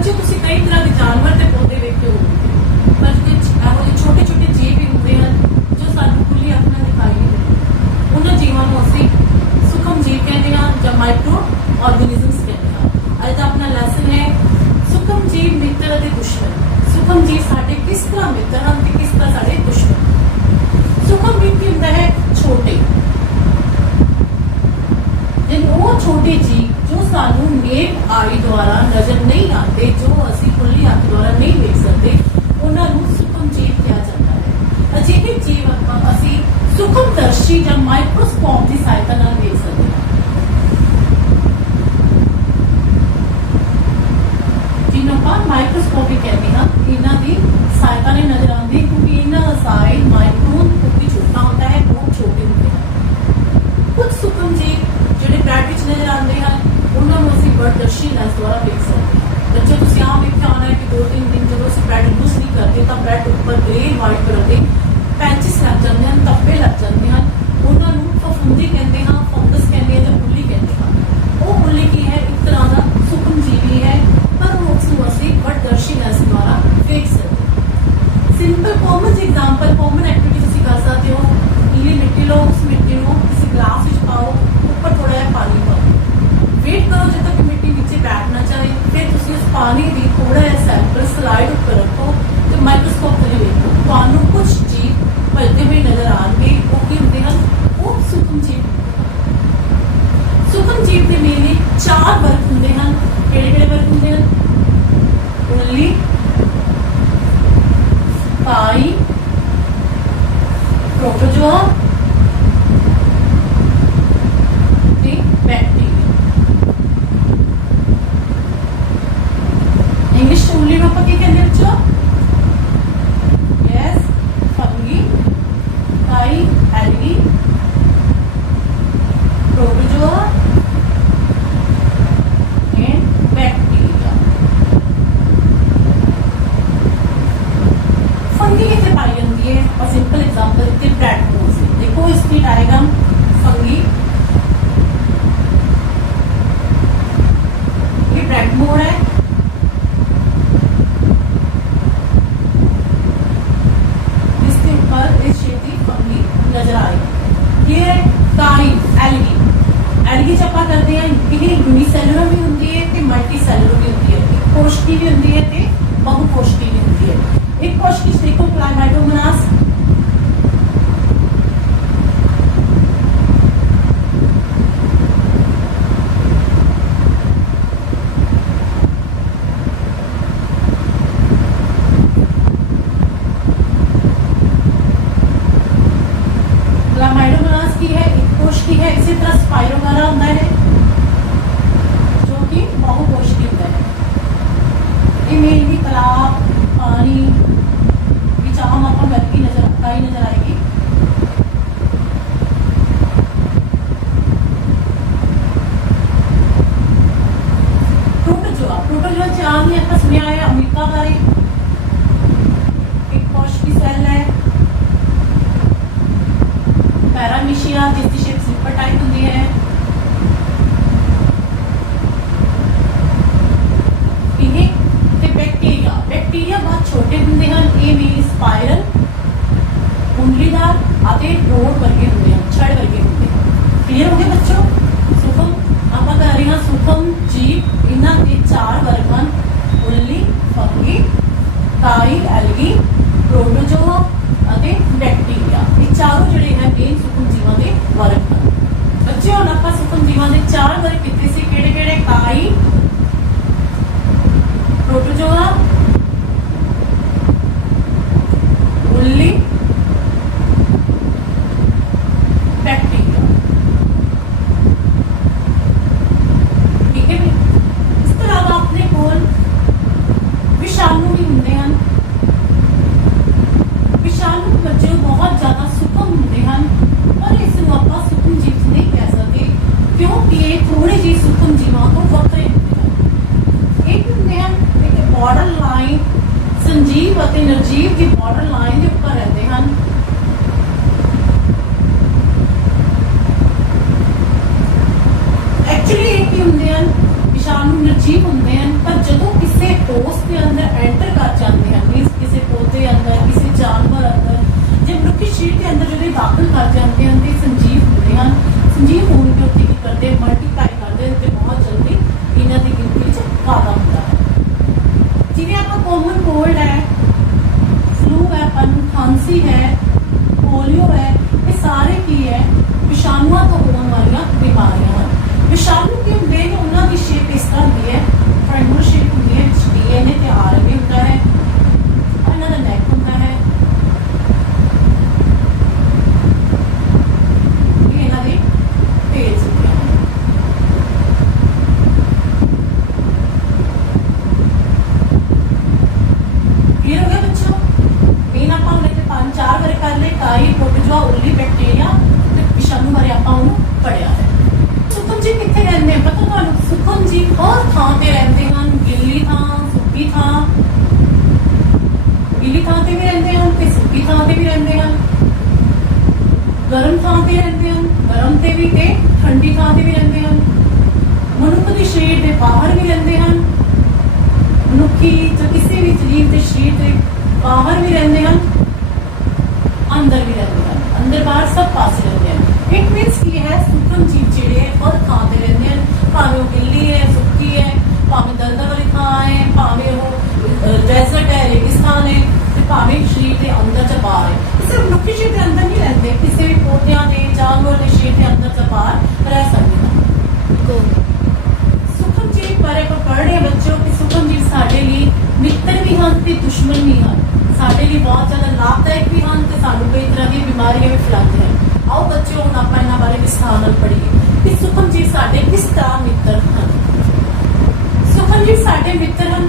बच्चों तुसीं कई तरह के जानवर ते पौधे वेखे होणगे, पर ਇਹੋ ਜਿਹੇ छोटे छोटे जीव भी ਹੁੰਦੇ ਹਨ जो ਸਾਨੂੰ ਖੁੱਲੀ ਅੱਖ ਨਾਲ ਦਿਖਾਈ ਨਹੀਂ ਦਿੰਦੇ। ਉਹਨਾਂ ਜੀਵਾਂ ਨੂੰ ਅਸੀਂ ਸੂਖਮ ਜੀਵ ਕਹਿੰਦੇ ਹਾਂ ਜਾਂ ਮਾਈਕਰੋ ਆਰਗੇਨਿਜ਼ਮਸ ਕਹਿੰਦੇ ਹਾਂ। ਅੱਜ ਦਾ ਆਪਣਾ ਲੈਸਨ ਹੈ ਸੂਖਮ ਜੀਵ ਮਿੱਤਰ ਅਤੇ ਦੁਸ਼ਮਣ। ਸੂਖਮ ਜੀਵ ਸਾਡੇ ਕਿਸ ਤਰ੍ਹਾਂ ਮਿੱਤਰ ਹਨ ਤੇ ਕਿਸ ਤਰ੍ਹਾਂ ਸਾਡੇ ਦੁਸ਼ਮਣ। ਸੂਖਮ ਜੀਵ ਕੀ ਹੁੰਦਾ ਹੈ? ਛੋਟੇ ਉਹ ਛੋਟੇ ਜੀਵ ਜੋ ਸਾਨੂੰ ਨੇਕ ਆਈ ਦੁਆਰਾ ਨਜ਼ਰ ਨਹੀਂ ਆਉਂਦੇ, ਜੋ ਅਸੀਂ ਖੁੱਲੀ ਅੱਖ ਦੁਆਰਾ ਨਹੀਂ ਵੇਖ ਸਕਦੇ, ਉਹਨਾਂ ਨੂੰ ਸੂਖਮ ਜੀਵ ਕਿਹਾ ਜਾਂਦਾ ਹੈ। ਅਜਿਹੇ ਜੀਵ ਅਸੀਂ ਸੂਖਮਦਰਸ਼ੀ ਜਾਂ ਮਾਈਕਰੋਸਕੋਪ ਦੀ ਸਹਾਇਤਾ ਨਾਲ ਵੇਖ ਸਕਦੇ ਹਾਂ, ਜਿਹਨੂੰ ਆਪਾਂ ਮਾਈਕਰੋਸਕੋਪ ਵੀ ਕਹਿੰਦੇ ਹਾਂ। ਇਹਨਾਂ ਦੀ ਸਹਾਇਤਾ ਨਾਲ ਨਜ਼ਰ ਆਉਂਦੀ ਕਿਉਂਕਿ ਇਹਨਾਂ ਦਾ ਸਾਈਜ਼ ਮਾਈਕਰੋਨ ਤੋਂ ਵੀ ਛੋਟਾ ਹੁੰਦਾ ਹੈ, ਬਹੁਤ ਛੋਟੇ ਹੁੰਦੇ ਹਨ। ਕੁਝ ਸੂਖਮ ਜੀਵ ਜਿਹੜੇ ਬ੍ਰੈਡ ਵਿੱਚ ਨਜ਼ਰ ਆਉਂਦੇ ਹਨ ਉਹਨਾਂ ਨੂੰ ਅਸੀਂ ਵਰਦਰਸ਼ੀ ਲੈਂਸ ਦੁਆਰਾ ਵੇਖ ਸਕਦੇ ਹਾਂ। ਬੱਚੇ ਤੁਸੀਂ ਆਮ ਵੇਖਿਆ ਹੋਣਾ ਹੈ ਕਿ 2-3 ਦਿਨ ਜਦੋਂ ਅਸੀਂ ਬ੍ਰੈਡ ਯੂਜ਼ ਨਹੀਂ ਕਰਦੇ ਤਾਂ ਬ੍ਰੈਡ ਉੱਪਰ ਗ੍ਰੇ ਵਾਈਟ ਕਲਰ ਦੇ ਪੈਚਸ ਲੱਗ ਜਾਂਦੇ ਹਨ, ਧੱਬੇ ਲੱਗ ਜਾਂਦੇ ਹਨ। ਉਹਨਾਂ ਨੂੰ ਫਫੂੰਦੀ ਕਹਿੰਦੇ ਹਾਂ, ਫੰਗਸ ਕਹਿੰਦੇ ਹਾਂ ਜਾਂ ਬੁੱਲੀ ਕਹਿੰਦੇ ਹਾਂ। ਉਹ ਬੁੱਲੀ ਕੀ ਹੈ? ਇੱਕ ਤਰ੍ਹਾਂ ਦਾ ਸੂਖਮ ਜੀਵੀ ਹੈ, ਪਰ ਉਸ ਨੂੰ ਅਸੀਂ ਵਰਦਰਸ਼ੀ ਲੈਂਸ ਦੁਆਰਾ ਵੇਖ ਸਕਦੇ ਹਾਂ। Simple common example, common activity ਤੁਸੀਂ ਕਰ ਸਕਦੇ ਹੋ। ਨੀਲੀ ਮਿੱਟੀ ਲਓ, ਉਸ ਮਿੱਟੀ ਨੂੰ ਕਿਸੇ ਗਲਾਸ ਵਿੱਚ ਪਾਓ, ਉੱਪਰ ਥੋੜਾ ਜਿਹਾ ਪਾਣੀ ਪਾਓ, ਵੇਟ ਕਰੋ ਜਦ ਤੱਕ ਮਿੱਟੀ ਨੀਚੇ ਬੈਠ ਨਾ ਜਾਏ। ਫਿਰ ਤੁਸੀਂ ਉਸ ਪਾਣੀ ਦੀ ਥੋੜਾ ਜਿਹਾ ਸੈਂਪਲ ਸਲਾਈਡ ਉੱਪਰ ਰੱਖੋ ਤੇ ਮਾਈਕਰੋਸਕੋਪ ਤੇ ਵੇਖੋ, ਤੁਹਾਨੂੰ ਕੁਝ ਜੀਵ ਭਜਦੇ ਹੋਏ ਨਜ਼ਰ ਆਉਣਗੇ। ਉਹ ਕੀ ਹੁੰਦੇ ਹਨ? ਉਹ ਸੂਖਮ ਜੀਵ। ਸੂਖਮ ਜੀਵ ਦੇ ਮੇਨਲੀ 4 ਵਰਗ ਹੁੰਦੇ ਹਨ। ਕਿਹੜੇ ਕਿਹੜੇ ਵਰਗ ਹੁੰਦੇ ਹਨ? ਉੱਲੀ, ਕਾਈ, ਪ੍ਰੋਟੋਜੋਆ ਤੇ ਬੈਕਟੀਰੀਆ। ਇੰਗਲਿਸ਼ ਚ ਉੱਲੀ ਨੂੰ ਆਪਾਂ ਕੀ ਕਹਿੰਦੇ ਬੱਚੋ? ਯੈਸ, ਫੰਗੀ, ਕਾਈ, algae, protozoa and bacteria. Fungi कितने पाई जाती है? और सिंपल एग्जांपल इतने ब्रेड मोल्ड से देखो, इसकी डायग्राम फंगी, ये ब्रेड मोल्ड है, जिसके ऊपर इस शेप की फंगी नजर आ रही। ये काई एल्गी, एल्गी जब आप करते हैं ये यूनिसेलुलर भी होती है ते मल्टी सेलुलर भी होती है, कोशिकी भी होती है ते बहुकोशिकी भी होती है। एक कोशिकी देखो क्लाइमेटोमोनास, क्लाइमेटोमोनास की है, एक कोशिकी है। इसी तरह स्पाइरोगारा होता है जो कि बहुकोशिकी होता है। ये मेनली तालाब, पानी आम आपको गंदगी नजर आएगी। प्रोटोजोआ आम ही आपका सुनिया है, अमेरिका बारे एक कोशिकी सेल है। पैरामीशिया जिसकी शेप स्लिपर टाइप होती है। बैक्टीरिया, बैक्टीरिया बहुत छोटे होंगे हैं। ये मेरी स्पाइरल, कुंडलीदार आते रोड वर्गे होंगे हैं, छड़ वर्गे होंगे हैं। क्लियर हो गए बच्चों? सुखम आप कर रहे हैं सुखम जीव, इन्हां के 4 वर्ग हैं, उल्ली, फंगी, काई, एल्गी, प्रोटोजोआ और बैक्टीरिया। ये चारों जिहड़े हैं मेन सुखम जीवां दे वर्ग हैं। बच्चों ਸੰਜੀਵ ਹੋਣ के उत्ते की करते मल्टीप्लाई करते हैं ते बहुत जल्दी इन्हां दी गिनती च वाधा हुंदा है। जिवें आपां कॉमन कोल्ड है, फ्लू है, अपन खांसी है, पोलियो है, ये सारे की है विषाणुओं तो होने वाली बीमारियां हैं। विषाणु की होंगे ने उन्हां दी शेप इस तरह होंदी है, ट्रायंगल शेप होंदी है, डीएनए ते आरएनए होंदा है, इन्हां दा नेक होंदा है, ये इन्हां दे टेल्स होंदे हैं। क्लियर हो गया बच्चों? मेन आपां हुण इत्थे 5-4 बार कर ले, काई, प्रोटोजोआ, उल्ली, बैक्टीरिया ते विषाणु बारे आपां हुण पढ़िया है। सुखम जी कित्थे रहंदे हैं पता तुहानूं? सुखम जी हर थां ते रहंदे हन, गिल्ली थां, सुक्की थां, गिल्ली थां ते भी रहंदे हन ते सुक्की थां ते भी रहंदे हन, गरम थां ते रहंदे हन, गरम ते भी ते ठंडी थां ते भी रहंदे हन, मनुख दे शरीर दे बाहर भी रहंदे हन, मनुखी जो किसी भी जीव दे शरीर दे बाहर भी रहंदे हन, अंदर भी रहंदे हन, अंदर बाहर सब पासे रहंदे हन। इट मीन्स की है सूखम जीव जिहड़े हर थां ते रहंदे हन, भावें वो गिल्ली है, सुक्की है, भावें दलदल वाली थां है, भावें वो डेजर्ट है, रेगिस्तान है, ते भावें शरीर के अंदर च बाहर है। सिर्फ मनुखी शरीर के अंदर नहीं रहंदे, किसी भी पौधियां दे, जानवर के शरीर के अंदर च बाहर रह सकदे हन। सूखम जीव बारे ਆਪਾਂ पढ़ रहे हैं बच्चों कि सूखम जीव साडे लिए मित्र भी हन ते दुश्मन भी हन, साडे लिए बहुत ज्यादा लाभदायक भी हन ते सानू कई तरह की बीमारियां भी फैलाते हैं। आओ बच्चों हुण आपां इन्हां बारे विस्तार नाल पढ़ीए कि सूखम जीव साडे किस तरह मित्र हन। सूखम जीव साडे मित्र हन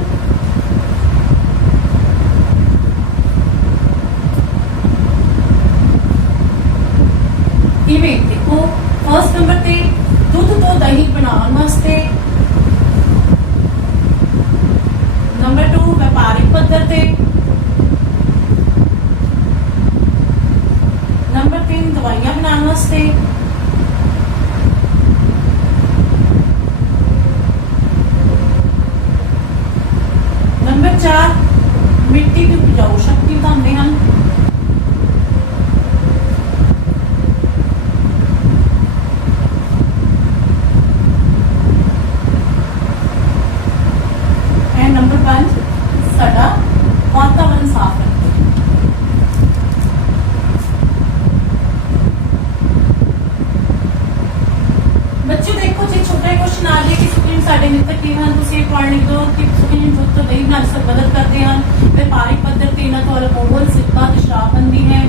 किवें? देखो फर्स्ट नंबर ते दुध तो दही बनाउण वास्ते, नंबर 2 व्यापारिक पद्धर ते, नंबर 3 दवाइयां बनाने वास्ते, नंबर 4 मिट्टी की उपजाऊ शक्ति बढ़ाते हैं, नंबर 5 साडा वातावरण साफ रखते हैं। बच्चों देखो जी छोटा क्वेश्चन आ जाए कि सुखम साडे मित्र की हन, तुसीं ये पढ़ लिख दो कि सुखम दुध तो दही बनाने से मदद करते हैं, व्यापारिक पद्धर ते इन्हां तो अल्कोहल, सिरका ते शराबबंदी है,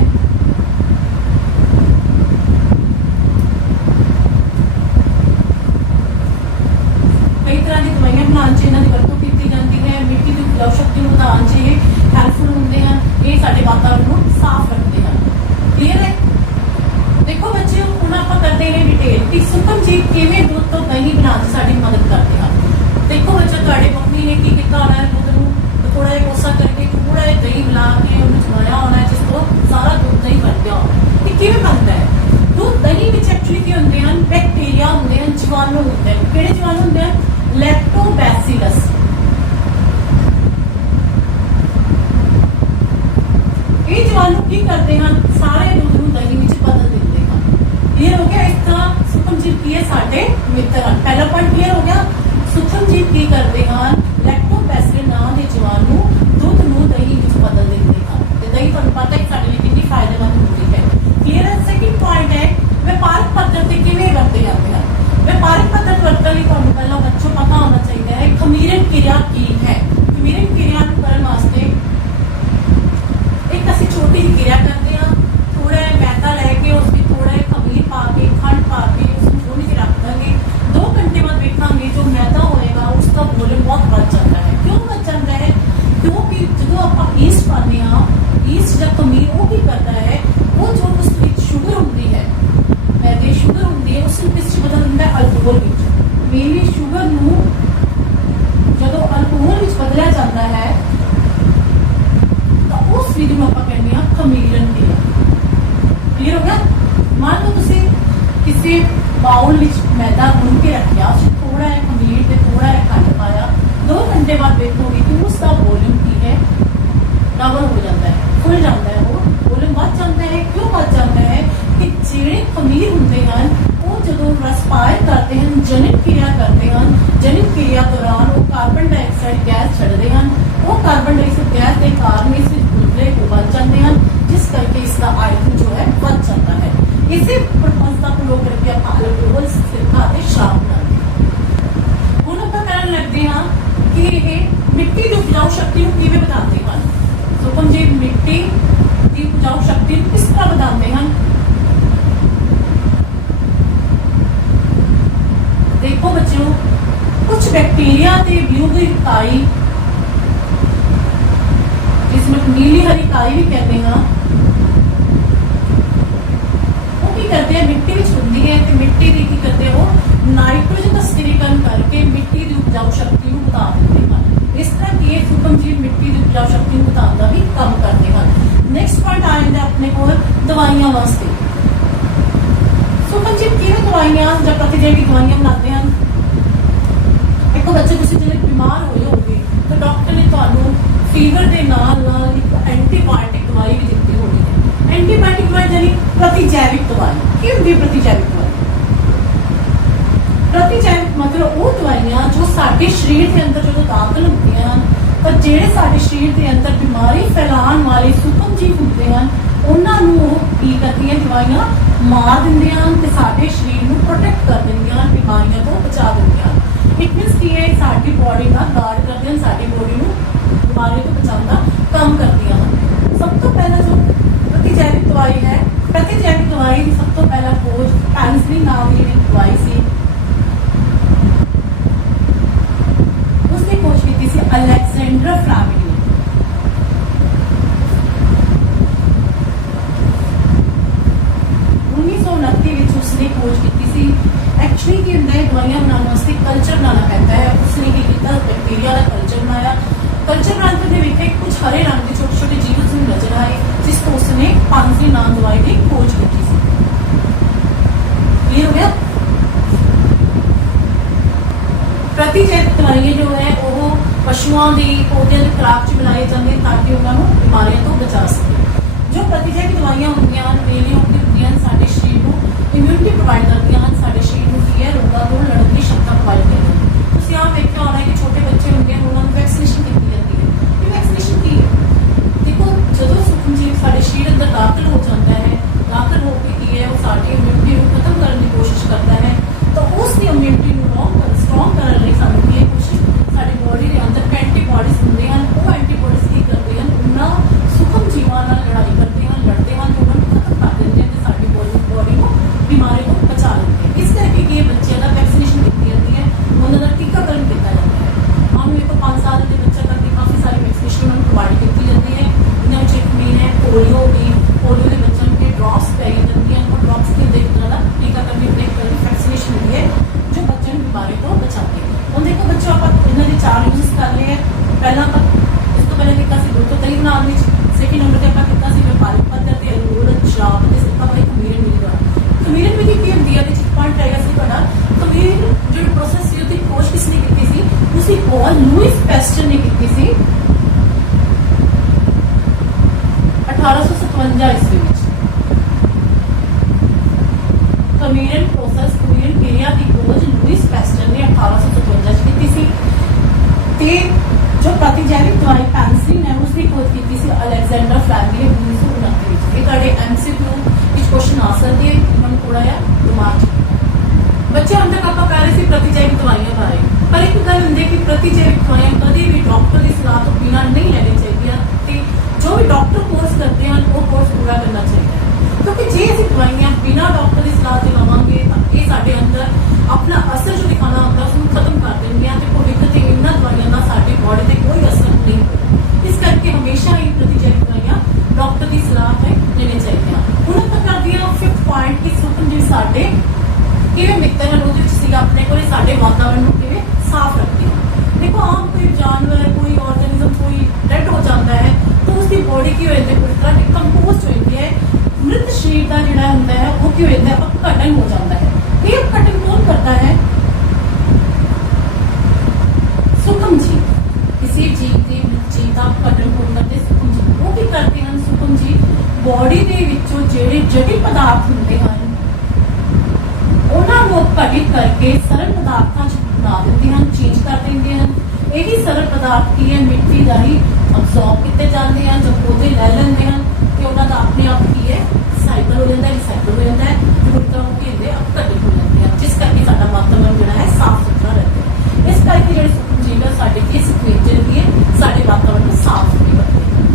कई तरह की दवाइयां बनाने च इन्हां दी वरतों कीती जाती है, मिट्टी की उपजाऊ शक्ति नूं वधाउण च ये हेल्पफुल हुंदे हन, ये साडे वातावरण नूं साफ रखते हैं। क्लियर है? देखो बच्चों हुण आपां करदे हैं डिटेल कि सूखम जीव किवें दुध तो दही बनाउण च साडी मदद करते हैं। देखो बच्चों तुहाडे मम्मी ने की कीता होना है, दुध नूं थोड़ा जिहा कोसा करके थोड़ा जिहा दही मिला के उहनूं जमाया होना है, जिस तो सारा दुध दही बन गया होना है। ये किवें बनदा है? दुध दही विच एक्चुअली की हुंदे हन? बैक्टीरिया हुंदे हन, जीवाणु हुंदे हन। किहड़े जीवाणु हुंदे हन? लैक्टोबैसिलस। ये जीवाणु की करते हैं? सारे दूध नूं दही विच बदल देते हैं। क्लियर हो गया? इस तरह सूक्ष्म जीव की है साडे मित्र हन। पहला पॉइंट क्लियर हो गया? सूक्ष्म जीव की करते हैं? लैक्टोबैसिलस नाम के जीवाणु दूध नूं दही विच बदल देते हैं ते दही तुहानूं पता है साडे लिए कितनी फायदेमंद होती है। क्लियर है? सेकंड पॉइंट है व्यापारिक पद्धर ते किवें वरते जाते हैं। व्यापारिक पद्धर वरतण लई तुहानूं पहलां बच्चों पता होना चाहिए है खमीरन क्रिया की है। खमीरन क्रिया नूं करन वास्ते एक असीं छोटी जी क्रिया करते हैं, थोड़ा जिहा मैदा लैके उस विच थोड़ा जिहा खमीर पा के खंड पा के उसनूं थोड़ी जी रख देंगे। 2 घंटे बाद देखेंगे जो मैदा होएगा उसका वॉल्यूम बहुत बढ़ जाता है। क्यों बढ़ जाता है? क्योंकि जो आपां ईस्ट पाते हैं, ईस्ट जब खमीर वो की करता है वो जो उस विच शुगर होंदी है, मैदे शुगर होंदी है उसनूं किस च बदल दिंदा है? Alcohol which. मेनली शुगर नूं जदों अल्कोहल विच बदलिया जाता है तो उस विधि नूं आपां कहंदे हां खमीरन क्रिया। क्लियर हो गया? मान लो तुसीं किसी बाउल विच मैदा गुन के रखिया, उसमें थोड़ा जिहा खमीर ते थोड़ा जिहा खंड पाया, 2 घंटे बाद देखोगे कि उसका वॉल्यूम की है डबल हो जाता है, खुल जाता है, वो वॉल्यूम बढ़ जाता है। क्यों बढ़ जाता है? कि जिहड़े खमीर हुंदे हन वो जदों वो कार्बन डाइऑक्साइड गैस के कारण इस बुलबुले को बन जाते हैं, जिस करके इसका आयतन जो है बढ़ जाता है। इसे प्रपंचता को लोग करके ਆਪਾਂ ਅਲਕੋਹਲ ਸਿਰਕਾ ਅਤੇ ਸ਼ਰਾਬ ਬਣਾਉਂਦੇ ਹਾਂ। ਹੁਣ ਆਪਾਂ ਕਰਨ ਲੱਗਦੇ ਹਾਂ ਕਿ ਇਹ ਮਿੱਟੀ ਦੀ ਉਪਜਾਊ ਸ਼ਕਤੀ ਨੂੰ ਕਿਵੇਂ ਵਧਾਉਂਦੇ ਹਨ। ਸੁਖਮ ਜੀ ਮਿੱਟੀ ਦੀ ਉਪਜਾਊ ਸ਼ਕਤੀ ਨੂੰ ਕਿਸ ਤਰ੍ਹਾਂ ਵਧਾਉਂਦੇ ਹਨ। देखो बच्चों, कुछ बैक्टीरिया ते ब्लू की काई, जिसमें नीली हरी काई भी कहते हैं, वो की करते हैं मिट्टी में होंगी है ते मिट्टी की करते हैं वो नाइट्रोजन का स्थिरीकरण करके मिट्टी की उपजाऊ शक्ति को बढ़ा देते हैं। इस तरह की सूक्ष्म जीव मिट्टी की उपजाऊ शक्ति को बढ़ाने का भी काम करते हैं। नेक्स्ट पॉइंट आ जाता अपने को दवाइयां वास्ते। सूक्ष्म जीव किवें दवाइयां ਜਾਂ प्रतिजैविक दवाइयां बनाते हैं। देखो बच्चे तुसीं जिहड़े बीमार होए होगे तो डॉक्टर ने तुहानूं फीवर के नाल एक एंटीबायोटिक दवाई भी दित्ती होगी है। एंटीबायोटिक दवाई यानी प्रतिजैविक दवाई। की होंदी प्रतिजैविक दवाई? प्रतिजैविक मतलब वो दवाइयां जो साडे शरीर के अंदर जो दाखिल होंदियां तो जिहड़े साडे शरीर के अंदर बीमारी फैलाण वाले सूक्ष्म जीव होंदे हैं उन्हां नूं की करदियां दवाइयां मार दिंदियां ते साडे शरीर नूं प्रोटेक्ट कर दिंदियां, बीमारियों तो बचा दिंदियां। इट मीनस कि ये साडी बॉडी का गार्ड करते हैं, साडी बॉडी नूं बीमारियों तो बचाने का काम करदियां हैं। सब तो पहला जो प्रतिजैविक दवाई है, प्रतिजैविक दवाई की सब तो पहला खोज पेनिसिलिन नाम की दवाई सी, उसने खोज की थी अलेक्जेंडर फ्लेमिंग ने। 1929 उसने खोज की थी। एक्चुअली की होंदा है दवाइयां बनाने वास्ते कल्चर बनाना पैंदा है। उसने की किया बैक्टीरिया का कल्चर बनाया। कल्चर बनाते हुए देखे कुछ हरे रंग के छोटे छोटे जीव उसमें नजर आए, जिसको उसने पेनिसिलिन नाम दवाई की खोज की थी। क्लियर हो गया। प्रतिजैविक दवाइयां जो है वो पशुओं की पौधों की खुराक च मिलाई जाती ताकि उन्होंने बीमारियों तो बचा सके। जो प्रतिजैविक दवाइयां होंदियां मेनली होंदियां साडे शरीर को इम्यूनिटी प्रोवाइड करदियां हैं, साडे शरीर को की है रोगां तो लड़न की क्षमता प्रोवाइड करदियां हैं। तुसीं आप देखिया होना कि छोटे बच्चे होंदे हैं उन्हां नूं वैक्सीनेशन कीती जाती है। ये वैक्सीनेशन की है? देखो जदों सूक्ष्म जीव साडे शरीर अंदर दाखिल हो जाता है, दाखिल होकर की है वो साडी इम्यूनिटी को खत्म करने की कोशिश करता है, तो उसकी इम्यूनिटी को स्ट्रॉन्ग करने लई सानूं की कोशिश साडी बॉडी के अंदर एंटीबॉडीज होंदे हैं। वो एंटीबॉडीज की करदे हैं उन्हां सूक्ष्म जीवां नाल लड़ाई करदे हैं, लड़ते हैं तो उन्होंने खत्म कर देते हैं तो साडी बॉडी को बीमारी को बचा लेते हैं। इस करके कि बच्चों का वैक्सीनेशन की जाती है, उन्होंने टीकाकरण किया जाता है। हम एक 5 साल के बच्चे करके काफ़ी सारी वैक्सीनेशन उन्होंने प्रोवाइड की जाती है। इन्होंने एक मेन है पोलियो की, पोलियो के बच्चों के ड्रॉप्स पाई जाती हैं और ड्रॉप्स की देखना टीकाकरण वैक्सीनेशन होती है जो बच्चों की बीमारी को बचाती है। हम देखो बच्चों आप इन्होंने 4 यूज कर लिए। पहला इस तो पहले किया दुध तो दही बनाने, सेकेंड नंबर पर किया व्यापारिक पद्धर से अमरूद शराब के सिक्का भाई खमीरन मिल गया। खमीरन भी की होंगी है पॉइंट रहेगा सी बड़ा खमीर जो प्रोसेस सी उसकी खोज किसने की सी? उसकी खोज लुइस पैस्चर ने की सी 1857 ईस्वी में। खमीरन प्रोसेस खमीरन क्रिया की खोज लुइस पैस्चर ने 1857 की सी। ते जो प्रतिजैविक दवाई पेनिसिलिन है उसकी खोज की सी अलेक्जेंडर फ्लेमिंग ने 1929 ये तुहाडे एमसीक्यू विच क्वेश्चन आ सकते हैं। उन्होंने थोड़ा जिहा दिमाग बच्चे हम तक आप कह रहे थे प्रतिजैविक दवाइयां बारे, पर एक गल होंदी कि प्रतिजैविक दवाइयां कभी भी डॉक्टर की सलाह तो बिना नहीं लेनी चाहिए। जो भी डॉक्टर कोर्स करते हैं वो कोर्स पूरा करना चाहिए, क्योंकि जे असीं दवाइयां बिना डॉक्टर की सलाह से लवांगे तो ये साडे अंदर अपना असर जो दिखाना होता है उसको खत्म कर देंगे तो भविष्य में इन्होंने दवाइयां का साडी बॉडी पर कोई असर नहीं होगा। इस करके हमेशा ही प्रतिजैविक दवाइयां डॉक्टर की सलाह है लेनी चाहिए। हुण आपां करदे हां 5th पॉइंट कि सूक्ष्म जीव साडे किवें मित्र हैं, ਉਹਦੇ ਵਿੱਚ ਸੀਗਾ ਆਪਣੇ ਕੋਲੇ ਸਾਡੇ ਵਾਤਾਵਰਣ ਨੂੰ ਕਿਵੇਂ ਸਾਫ਼ ਰੱਖਦੇ हैं। देखो आम कोई जानवर कोई ऑर्गेनिज्म कोई डेड हो जाता है तो उसकी बॉडी की हो जाती है पूरी तरह डिकम्पोज हो जाती है। मृत शरीर का जिहड़ा होंदा है वो की हो जाता है अपघटन हो जाता है। ये अपघटन कौन करता है? सूक्ष्म जीव। किसी जीव के जीव का अपघटन कौन करते? सूक्ष्म जीव। वो की करते हैं सूक्ष्म जीव बॉडी के विचों जिहड़े जटिल पदार्थ होंदे हैं उन्होंने अपघटित करके सरल पदार्थों बना देते हैं, चेंज कर देते हैं। ਇਹੀ ਸਰਲ ਪਦਾਰਥ ਕੀ ਹੈ ਮਿੱਟੀ ਰਾਹੀਂ ਅਬਜ਼ੌਰਬ ਕੀਤੇ ਜਾਂਦੇ ਹਨ, ਜਦ ਪੌਦੇ ਲੈ ਲੈਂਦੇ ਹਨ ਤੇ ਉਹਨਾਂ ਦਾ ਆਪਣੇ ਆਪ ਕੀ ਹੈ ਸਾਈਕਲ ਹੋ ਜਾਂਦਾ ਹੈ, ਰਿਸਾਈਕਲ ਹੋ ਜਾਂਦਾ ਹੈ, ਜ਼ਰੂਰਤਾਂ ਨੂੰ ਕੀ ਹੁੰਦੇ ਘੱਟ ਹੋ ਜਾਂਦੀਆਂ, ਜਿਸ ਕਰਕੇ ਸਾਡਾ ਵਾਤਾਵਰਨ ਜਿਹੜਾ ਹੈ ਸਾਫ਼ ਸੁਥਰਾ ਰਹਿੰਦਾ ਹੈ। ਇਸ ਕਰਕੇ ਜਿਹੜੇ ਸੂਖਮ ਜੀਵ ਹੈ ਸਾਡੇ ਕੀ ਸਿਕੁਐਂਚਰ ਕੀ ਹੈ ਸਾਡੇ ਵਾਤਾਵਰਨ ਨੂੰ ਸਾਫ਼ ਸੁਥਰਾ ਰੱਖਦੇ ਹਨ।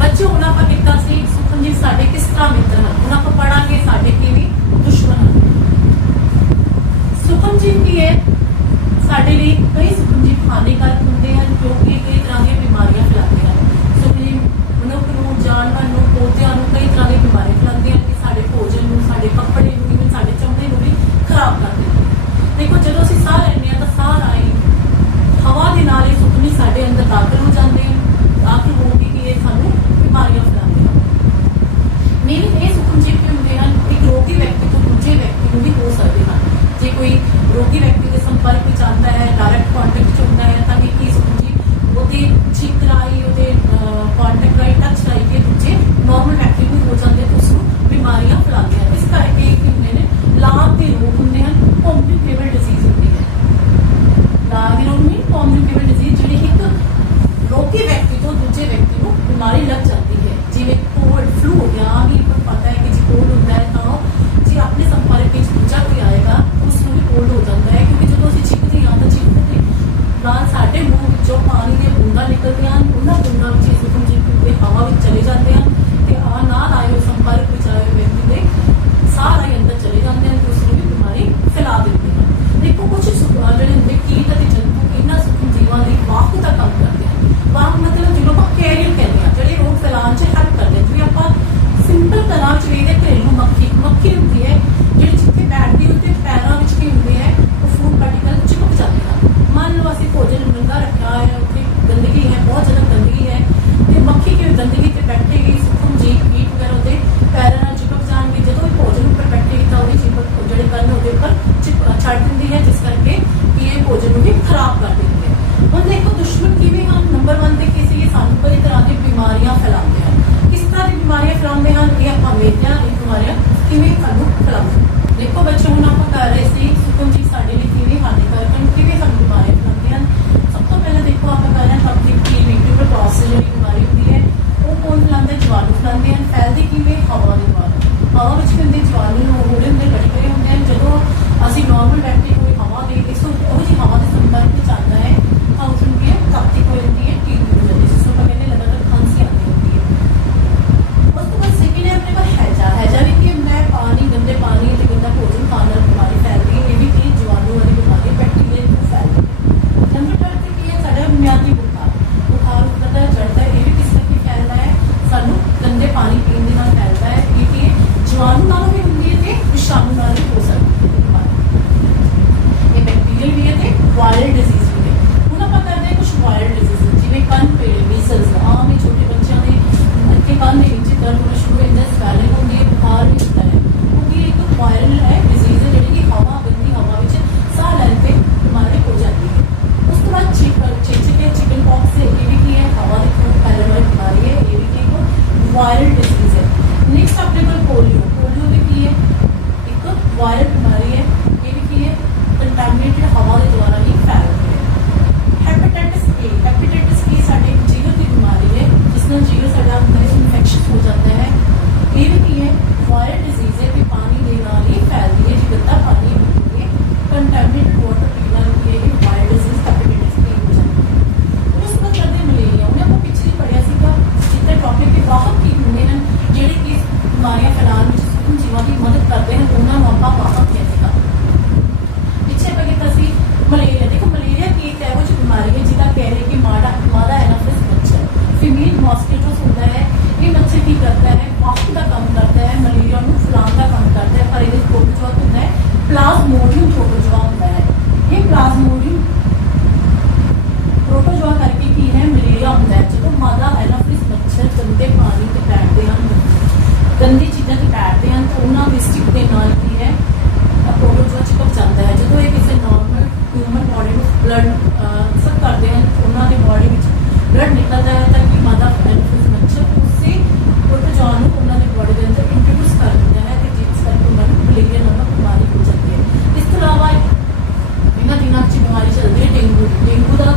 ਬੱਚੇ ਹੁਣ ਆਪਾਂ ਕੀਤਾ ਸੀ ਸੂਖਮ ਜੀਵ ਸਾਡੇ ਕਿਸ ਤਰ੍ਹਾਂ ਮਿੱਤਰ ਹਨ, ਹੁਣ ਆਪਾਂ ਪੜਾਂਗੇ ਸਾਡੇ ਕਿਵੇਂ ਦੁਸ਼ਮਣ ਹਨ। ਸੂਖਮ ਜੀਵ ਕੀ ਹੈ ਸਾਡੇ ਲਈ ਕਈ ਸੂਖਮ ਜੀਵ ਹਾਨੀਕਾਰਕ ਹੁੰਦੇ ਹਨ ਕਿਉਂਕਿ ਕਈ ਤਰ੍ਹਾਂ ਦੀਆਂ ਬਿਮਾਰੀਆਂ ਫੈਲਾਉਂਦੇ ਹਨ। ਸੂਖਮ ਜੀਵ ਮਨੁੱਖ ਨੂੰ, ਜਾਨਵਰ ਨੂੰ, ਪੌਦਿਆਂ ਨੂੰ ਕਈ ਤਰ੍ਹਾਂ ਦੀਆਂ ਬਿਮਾਰੀਆਂ ਫੈਲਾਉਂਦੇ ਹਨ ਕਿ ਸਾਡੇ ਭੋਜਨ ਨੂੰ, ਸਾਡੇ ਕੱਪੜੇ ਨੂੰ, ਜਿਵੇਂ ਸਾਡੇ ਚਮੜੇ ਨੂੰ ਵੀ ਖਰਾਬ ਕਰ ਦਿੰਦੇ ਹਨ। ਦੇਖੋ ਜਦੋਂ ਅਸੀਂ ਸਾਹ ਲੈਂਦੇ ਹਾਂ ਤਾਂ ਸਾਹ ਰਾਹੀਂ ਹਵਾ ਦੇ ਨਾਲ ਇਹ ਸੂਖਮ ਜੀਵ ਸਾਡੇ ਅੰਦਰ ਦਾਖਲ ਹੋ ਜਾਂਦੇ ਹਨ, ਦਾਖਲ ਹੋ ਕੇ ਇਹ ਸਾਨੂੰ ਬਿਮਾਰੀਆਂ ਫੈਲਾਉਂਦੇ ਹਨ। ਮੇਨ ਇਹ ਸੂਖਮ ਜੀਵ ਕੀ ਹੁੰਦੇ ਹਨ ਇੱਕ ਰੋਗੀ ਵਿਅਕਤੀ ਤੋਂ ਦੂਜੇ ਵਿਅਕਤੀ ਨੂੰ ਵੀ ਹੋ ਸਕਦੇ ਹਨ। ਜੇ ਕੋਈ ਰੋਗੀ ਵਿਅਕਤੀ ਦੇ ਸੰਪਰਕ ਵਿੱਚ ਆਉਂਦਾ ਹੈ, ਡਾਇਰੈਕਟ ਕੰਟੈਕਟ 'ਚ ਹੁੰਦਾ ਹੈ ਤਾਂ ਕੀ ਸੂਖਮ ਜੀਵ ਉਹਦੀ ਛਿੱਕ ਰਾਹੀਂ, ਉਹਦੇ ਕੰਟੈਕਟ ਰਾਹੀਂ, ਟੱਚ ਰਾਹੀਂ ਕੇ ਦੂਜੇ ਨਾਰਮਲ ਵਿਅਕਤੀ ਨੂੰ ਹੋ ਜਾਂਦੇ ਤੇ ਉਸਨੂੰ ਬਿਮਾਰੀਆਂ ਫੈਲਾਉਂਦੇ ਹਨ। ਇਸ ਕਰਕੇ ਕੀ ਹੁੰਦੇ ਨੇ ਲਾਗ ਦੇ ਰੋਗ ਹੁੰਦੇ ਹਨ, ਕਮਿਊਨੀਕੇਬਲ ਡਿਜ਼ੀਜ਼ ਹੁੰਦੀ ਹੈ। ਲਾਗ ਦੇ ਰੋਗ ਨਹੀਂ ਕਮਿਊਨੀਕੇਬਲ ਡਿਜ਼ੀਜ਼ ਜਿਹੜੀ ਇੱਕ ਰੋਗੀ ਵਿਅਕਤੀ ਤੋਂ ਦੂਜੇ ਵਿਅਕਤੀ ਨੂੰ ਬਿਮਾਰੀ ਲੱਗ ਜਾਂਦੀ ਹੈ, ਜਿਵੇਂ ਕੋਲਡ ਫਲੂ ਹੋ ਗਿਆ। ਵੀ ਪਤਾ ਹੈ ਕਿ ਜੇ ਕੋਲਡ ਹੁੰਦਾ ਹੈ ਤਾਂ ਜੇ ਆਪਣੇ ਸੰਪਰਕ ਵਿੱਚ ਦੂਜਾ ਕੋਈ ਆਏਗਾ ਉਸ ਨੂੰ ਵੀ ਕੋਲਡ ਹੋ ਜਾਂਦਾ ਹੈ ਕਿਉਂਕਿ ਜਦੋਂ ਅਸੀਂ ਛਿੱਕਦੇ ਹਾਂ ਤਾਂ ਛਿੱਕਦੇ ਨਾਲ ਸਾਡੇ ਮੂੰਹ ਵਿੱਚੋਂ ਪਾਣੀ ਦੀਆਂ ਬੂੰਦਾਂ ਨਿਕਲਦੀਆਂ ਹਨ, ਉਹਨਾਂ ਬੂੰਦਾਂ ਵਿੱਚ ਇਹ ਸੂਖਮ ਜੀਵ ਦੇ ਹਵਾ ਵਿੱਚ ਚਲੇ ਜਾਂਦੇ ਹਨ ਤੇ ਨਾਲ ਆਏ ਹੋਏ ਸੰਪਰਕ ਵਿੱਚ ਆਏ ਹੋਏ ਵਿਅਕਤੀ ਦੇ ਸਾਹ ਰਾਹੀਂ ਅੰਦਰ ਚਲੇ ਜਾਂਦੇ ਹਨ ਤੇ ਉਸ ਨੂੰ ਵੀ ਬਿਮਾਰੀ ਫੈਲਾ ਦਿੰਦੇ ਹਨ। ਦੇਖੋ ਕੁਝ ਜਿਹੜੇ ਹੁੰਦੇ ਕੀਟ ਅਤੇ ਜੰਤੂ ਇਹਨਾਂ ਸੂਖਮ ਜੀਵਾਂ ਦੀ ਵਾਹਕ ਦਾ ਕੰਮ ਕਰਦੇ ਹਨ। ਵਾਹਕ ਮਤਲਬ ਜਿਹਨੂੰ ਆਪਾਂ ਕੈਰੀਅਰ ਕਹਿੰਦੇ ਹਾਂ, ਜਿਹੜੇ ਰੋਗ ਫੈਲਾਉਣ 'ਚ ਹੈਲਪ ਕਰਦੇ ਹਨ। ਜਿਵੇਂ ਆਪਾਂ ਸਿੰਪਲ ਤਰ੍ਹਾਂ 'ਚ ਵੇਖਦੇ ਘਰੇਲੂ ਮੱਖੀ ਹੁੰਦੀ ਹੈ ਜਿਹੜੀ ਜਿੱਥੇ ਬੈਠਦੀ ਉੱਤੇ ਪੈਰਾਂ ਵਿੱਚ ਕੀ ਹੁੰਦੇ ਹੈ ਉਹ ਫੂਡ ਪਾਰਟੀਕਲ ਚਿਪਕ ਜਾਂਦੇ ਹਨ। ਮੰਨ ਲਓ ਅਸੀਂ ਭੋਜਨ ਨੰਗਾ ਰੱਖਿਆ ਹੋਇਆ, ਉੱਥੇ ਗੰਦਗੀ ਹੈ, ਬਹੁਤ ਜ਼ਿਆਦਾ ਗੰਦਗੀ ਹੈ ਤੇ ਮੱਖੀ ਕਿਵੇਂ ਗੰਦਗੀ ਤੇ ਬੈਠੇਗੀ, ਸੂਖਮ ਜੀਵ ਕੀਟ ਵਗੈਰਾ ਉਹਦੇ ਪੈਰਾਂ ਨਾਲ ਚਿਪਕ ਜਾਣਗੇ। ਜਦੋਂ ਇਹ ਭੋਜਨ ਉੱਪਰ ਬੈਠੇਗੀ ਤਾਂ ਉਹਦੇ ਚਿਪਕ ਜਿਹੜੇ ਕੰਨ ਉਹਦੇ ਉੱਪਰ ਛੱਡ ਦਿੰਦੀ ਹੈ, ਜਿਸ ਕਰਕੇ ਕਿ ਇਹ ਭੋਜਨ ਨੂੰ ਵੀ ਖਰਾਬ ਕਰ ਦਿੰਦੀ ਹੈ। ਹੁਣ ਦੇਖੋ ਦੁਸ਼ਮਣ ਕਿਵੇਂ ਹਨ। ਨੰਬਰ 1 ਤੇ ਕੀ ਸੀ ਸਾਨੂੰ ਕਈ ਤਰ੍ਹਾਂ ਦੀ ਬਿਮਾਰੀਆਂ ਫੈਲਾਉਂਦੇ ਹਨ। ਕਿਸ ਤਰ੍ਹਾਂ ਦੀ ਬਿਮਾਰੀਆਂ ਫੈਲਾਉਂਦੇ ਹਨ ਇਹ ਆਪਾਂ ਵੇਖਦੇ ਹਾਂ। ਇਹ ਬਿਮਾਰੀਆਂ ਕਿਵੇਂ ਸਾਨੂੰ ਫੈਲਾਉਂਦੇ। ਦੇਖੋ ਬੱਚੇ ਹੁਣ ਆਪਾਂ ਕਰ ਰਹੇ ਸੀ ਸੂਖਮ ਜੀਵ ਸਾਡੇ ਲਈ ਕਿਵੇਂ ਹਾਨੀਕਾਰਕ ਹਨ, ਕਿਵੇਂ ਸਾਨੂੰ ਬਿਮਾਰੀਆਂ ਫੈਲਾਉਂਦੇ ਹਨ। ਸਭ ਤੋਂ ਪਹਿਲਾਂ ਦੇਖੋ ਆਪਾਂ ਕਰ ਰਹੇ ਹਾਂ ਪਬਲਿਕ ਟੀਵੀ ਟਿਊਬਰਕਲੋਸਿਸ ਜਿਹੜੀ ਬਿਮਾਰੀ ਹੁੰਦੀ ਹੈ ਉਹ ਕੌਣ ਫੈਲਾਉਂਦਾ, ਜੀਵਾਣੂ ਫੈਲਾਉਂਦੇ ਹਨ। ਫੈਲਦੀ ਕਿਵੇਂ ਹਵਾ ਦੇ ਦੁਆਰਾ। ਹਵਾ ਵਿੱਚ ਹੁੰਦੇ ਜੀਵਾਣੂ ਹੋੜੇ ਹੁੰਦੇ ਲਟਕੇ ਹੁੰਦੇ ਹਨ। ਜਦੋਂ ਅਸੀਂ ਨਾਰਮਲ ਵਿਅਕਤੀ ਕੋਈ ਹਵਾ ਦੇ ਇਸ ਉਹ ਜਿਹੀ ਹਵਾ ਦੇ ਸੰਪਰਕ ਵਿੱਚ ਆਉਂਦਾ ਹੈ ਤਾਂ ਉਸ ਨੂੰ ਕੀ ਤਪਤੀ ਹੋ ਜਾਂਦੀ ਹੈ, ਟੀਵੀ ਹੋ ਜਾਂਦੀ ਹੈ, ਜਿਸ ਨੂੰ ਆਪਾਂ ਕਹਿੰਦੇ ਲਗਾਤਾਰ ਖਾਂਸੀ ਆਉਂਦੀ ਹੁੰਦੀ ਹੈ। ਉਸ ਤੋਂ ਬਾਅਦ ਸੈਕਿੰਡ ਹੈ ਆਪਣੇ ਕੋਲ ਹੈਜਾ ਵੀ ਕੀ ਹੁੰਦਾ ਹੈ ਪਾਣੀ, ਗੰਦੇ ਪਾਣੀ ਤੇ ਗੰਦਾ ਭੋਜਨ ਖਾਣ ਨਾਲ ਬਿਮਾਰੀ ਫੈਲਦੀ ਹੈ। ਇਹ ਵੀ ਕੀ ਜੀਵਾਣੂ ਵਾਲੀ ਬਿਮਾਰੀ ਬੈਕਟੀਰੀਆ ਤੋਂ ਫੈਲਦੀ ਹੈ। ਨੰਬਰ 2 ਤੇ ਕੀ ਹੈ ਸਾਡਾ ਮਿਆਦੀ ਬੁਖਾਰ ਹੁੰਦਾ ਹੈ, ਚੜ੍ਹਦਾ ਹੈ। ਇਹ ਵੀ ਕਿਸ ਕਰਕੇ ਫੈਲਦਾ ਹੈ ਸਾਨੂੰ ਗੰਦੇ ਪਾਣੀ ਪੀਣ ਦੇ ਨਾਲ ਫੈਲਦਾ ਹੈ। ਇਹ ਕੀ ਜੀਵਾਣੂ ਨਾਲੋਂ ਵੀ ਹੁੰਦੀ ਹੈ ਤੇ ਵਿਸ਼ਾਣੂ ਨਾਲ ਵੀ ਹੋ ਸਕਦੀ ਹੈ ਬਿਮਾਰੀ। ਇਹ ਬੈਕਟੀਰੀਅਲ ਵੀ ਹੈ ਤੇ ਵਾਇਰਲ ਡਿਜ਼ੀਜ਼ ਵੀ ਹੈ। ਹੁਣ ਆਪਾਂ ਕਰਦੇ ਹਾਂ ਕੁਝ ਵਾਇਰਲ ਡਿਜ਼ੀਜ਼ ਜਿਵੇਂ ਕੰਨ ਪੀੜ, ਮੀਸਲਸ। ਆਮ ਹੀ ਛੋਟੇ ਬੱਚਿਆਂ ਦੇ ਅੱਗੇ ਕੰਨ ਦੇ ਵਿੱਚ ਦਰਦ ਹੋਣਾ ਸ਼ੁਰੂ ਹੋ ਜਾਂਦਾ, ਸਵੈਲਿੰਗ ਹੁੰਦੀ ਹੈ, ਬੁਖਾਰ ਵੀ ਹੁੰਦਾ ਹੈ ਕਿਉਂਕਿ ਇੱਕ ਵਾਇਰਲ ਹੈ ਡਿਜ਼ੀਜ਼ ਹੈ ਜਿਹੜੀ ਕਿ ਗੰਦੀ ਹਵਾ ਵਿੱਚ ਸਾਹ ਲੈਣ ਤੇ ਬਿਮਾਰੀ ਹੋ ਜਾਂਦੀ ਹੈ। ਉਸ ਤੋਂ ਬਾਅਦ ਚਿਕਨ ਪੌਕਸ ਹੈ। ਇਹ ਵੀ ਕੀ ਹੈ ਹਵਾ ਦੇ ਥਰੂ ਫੈਲਣ ਵਾਲੀ ਬਿਮਾਰੀ ਹੈ। ਇਹ ਵੀ ਕੀ ਇੱਕ ਵਾਇਰਲ ਡਿਜ਼ੀਜ਼ ਹੈ। ਨੈਕਸਟ ਆਪਣੇ ਕੋਲ ਪੋਲੀਓ ਵੀ ਕੀ ਹੈ ਇੱਕ ਵਾਇਰਲ ਬਿਮਾਰੀ ਹੈ। ਇਹ ਵੀ ਕੀ ਹੈ ਕੰਟੈਮੀਨੇਟਡ ਹਵਾ ਦੇ ਦੁਆਰਾ ਹੀ ਫੈਲਦੀ ਹੈ। ਹੈਪੇਟਾਈਟਿਸ ਏ ਸਾਡੇ ਜਿਗਰ ਦੀ ਬਿਮਾਰੀ ਹੈ ਜਿਸ ਨਾਲ ਜਿਗਰ ਸਾਡਾ ਇਨਫੈਕਸ਼ਨ ਹੋ ਜਾਂਦਾ ਹੈ। ਇਹ ਵੀ ਕੀ ਹੈ ਵਾਇਰਲ ਡਿਜ਼ੀਜ਼ ਹੈ ਕਿ ਪਾਣੀ ਦੇ ਨਾਲ ਹੀ ਫੈਲਦੀ ਹੈ। ਜੇ ਗੰਦਾ ਪਾਣੀ ਪੀਂਦੇ ਕੰਟੈਮੀਨੇਟਡ ਵਾਟਰ ਪੀਣ ਨਾਲ ਕੀ ਹੈ ਵਾਇਰਲ ਡਿਜ਼ੀਜ਼ ਹੈਪੇਟਾਈਟਿਸ ਏ ਹੋ ਜਾਂਦੀ ਹੈ। ਉਸ ਤੋਂ ਬਾਅਦ ਕਰਦੇ ਮਲੇਰੀਆ। ਉਹਨੇ ਆਪਾਂ ਪਿੱਛੇ ਹੀ ਪੜ੍ਹਿਆ ਸੀਗਾ ਜਿੱਥੇ ਟੌਪਿਕ ਦੇ ਵਾਹਕ ਕੀ ਹੁੰਦੇ ਹਨ ਜਿਹੜੇ ਕਿ ਬਿਮਾਰੀਆਂ ਫੈਲਾਉਣ ਵਿੱਚ ਸੂਖਮ ਜੀਵਾਂ ਦੀ ਮਦਦ ਕਰਦੇ ਹਨ, ਉਹਨਾਂ ਨੂੰ ਆਪਾਂ ਵਾਹਕ ਕਹਿੰਦੇ ਹਾਂ। ਪਿੱਛੇ ਆਪਾਂ ਕੀਤਾ ਸੀ ਮਲੇਰੀਆ। ਦੇਖੋ ਮਲੇਰੀਆ ਕੀ ਇੱਕ ਇਹੋ ਜਿਹੀ ਬਿਮਾਰੀ ਹੈ ਜਿਹਦਾ ਕਹਿ ਰਹੇ ਕਿ ਮਾਦਾ ਐਨਾਫਿਲਿਸ ਮੱਛਰ ਫੀਮੇਲ ਮੌਸਕੀਟੋਸ ਹੁੰਦਾ ਹੈ। ਇਹ ਮੱਛਰ ਕੀ ਕਰਦਾ ਹੈ ਵਾਹਕ ਦਾ ਕੰਮ ਕਰਦਾ ਹੈ, ਮਲੇਰੀਆ ਨੂੰ ਫੈਲਾਉਣ ਦਾ ਕੰਮ ਕਰਦਾ ਹੈ। ਪਰ ਇਹਦੇ ਪ੍ਰੋਟੋਜੋਆ ਹੁੰਦਾ ਹੈ ਪਲਾਜ਼ਮੋਡੀਅਮ ਪ੍ਰੋਟੋਜੋਆ ਹੁੰਦਾ ਹੈ। ਇਹ ਪਲਾਜ਼ਮੋਡੀਅਮ ਪ੍ਰੋਟੋਜੋਆ ਕਰਕੇ ਕੀ ਹੈ ਮਲੇਰੀਆ ਹੁੰਦਾ ਹੈ। ਜਦੋਂ ਮਾਦਾ ਐਨਾਫਿਲਿਸ ਮੱਛਰ ਗੰਦੇ ਪਾਣੀ ਤੇ ਬੈਠਦੇ ਹਨ, ਗੰਦੀ ਚੀਜ਼ਾਂ ਤੇ ਬੈਠਦੇ ਹਨ ਤਾਂ ਉਹਨਾਂ ਦੀ ਸਟਿਕ ਦੇ ਨਾਲ ਕੀ ਹੈ ਪ੍ਰੋਟੋਜੋਆ ਚਿਪਕ ਜਾਂਦਾ ਹੈ। ਜਦੋਂ ਇਹ ਕਿਸੇ ਨਾਰਮਲ ਹਿਊਮਨ ਬੋਡੀ ਨੂੰ ਬਲੱਡ ਸਕ ਕਰਦੇ ਹਨ, ਉਹਨਾਂ ਦੀ ਬੋਡੀ ਵਿੱਚ ਬਲੱਡ ਨਿਕਲਦਾ ਹੈ ਤਾਂ ਕਿ ਮਾਦਾ ਐਨਾਫਿਲਿਸ ਮੱਛਰ ਉਸੇ ਪ੍ਰੋਟੋਜੋਆ ਨੂੰ ਉਹਨਾਂ ਦੀ ਬੋਡੀ ਦੇ ਅੰਦਰ ਇੰਟਰੋਡਿਊਸ ਕਰ ਦਿੰਦਾ ਹੈ ਤੇ ਜਿਸ ਕਰਕੇ ਉਹਨਾਂ ਨੂੰ ਮਲੇਰੀਆ ਨਾਮਕ ਬਿਮਾਰੀ ਹੋ ਜਾਂਦੀ ਹੈ। ਇਸ ਤੋਂ ਇਲਾਵਾ ਇਹਨਾਂ ਦਿਨਾਂ 'ਚ ਬਿਮਾਰੀ ਚੱਲਦੀ ਹੈ ਡੇਂਗੂ ਦਾ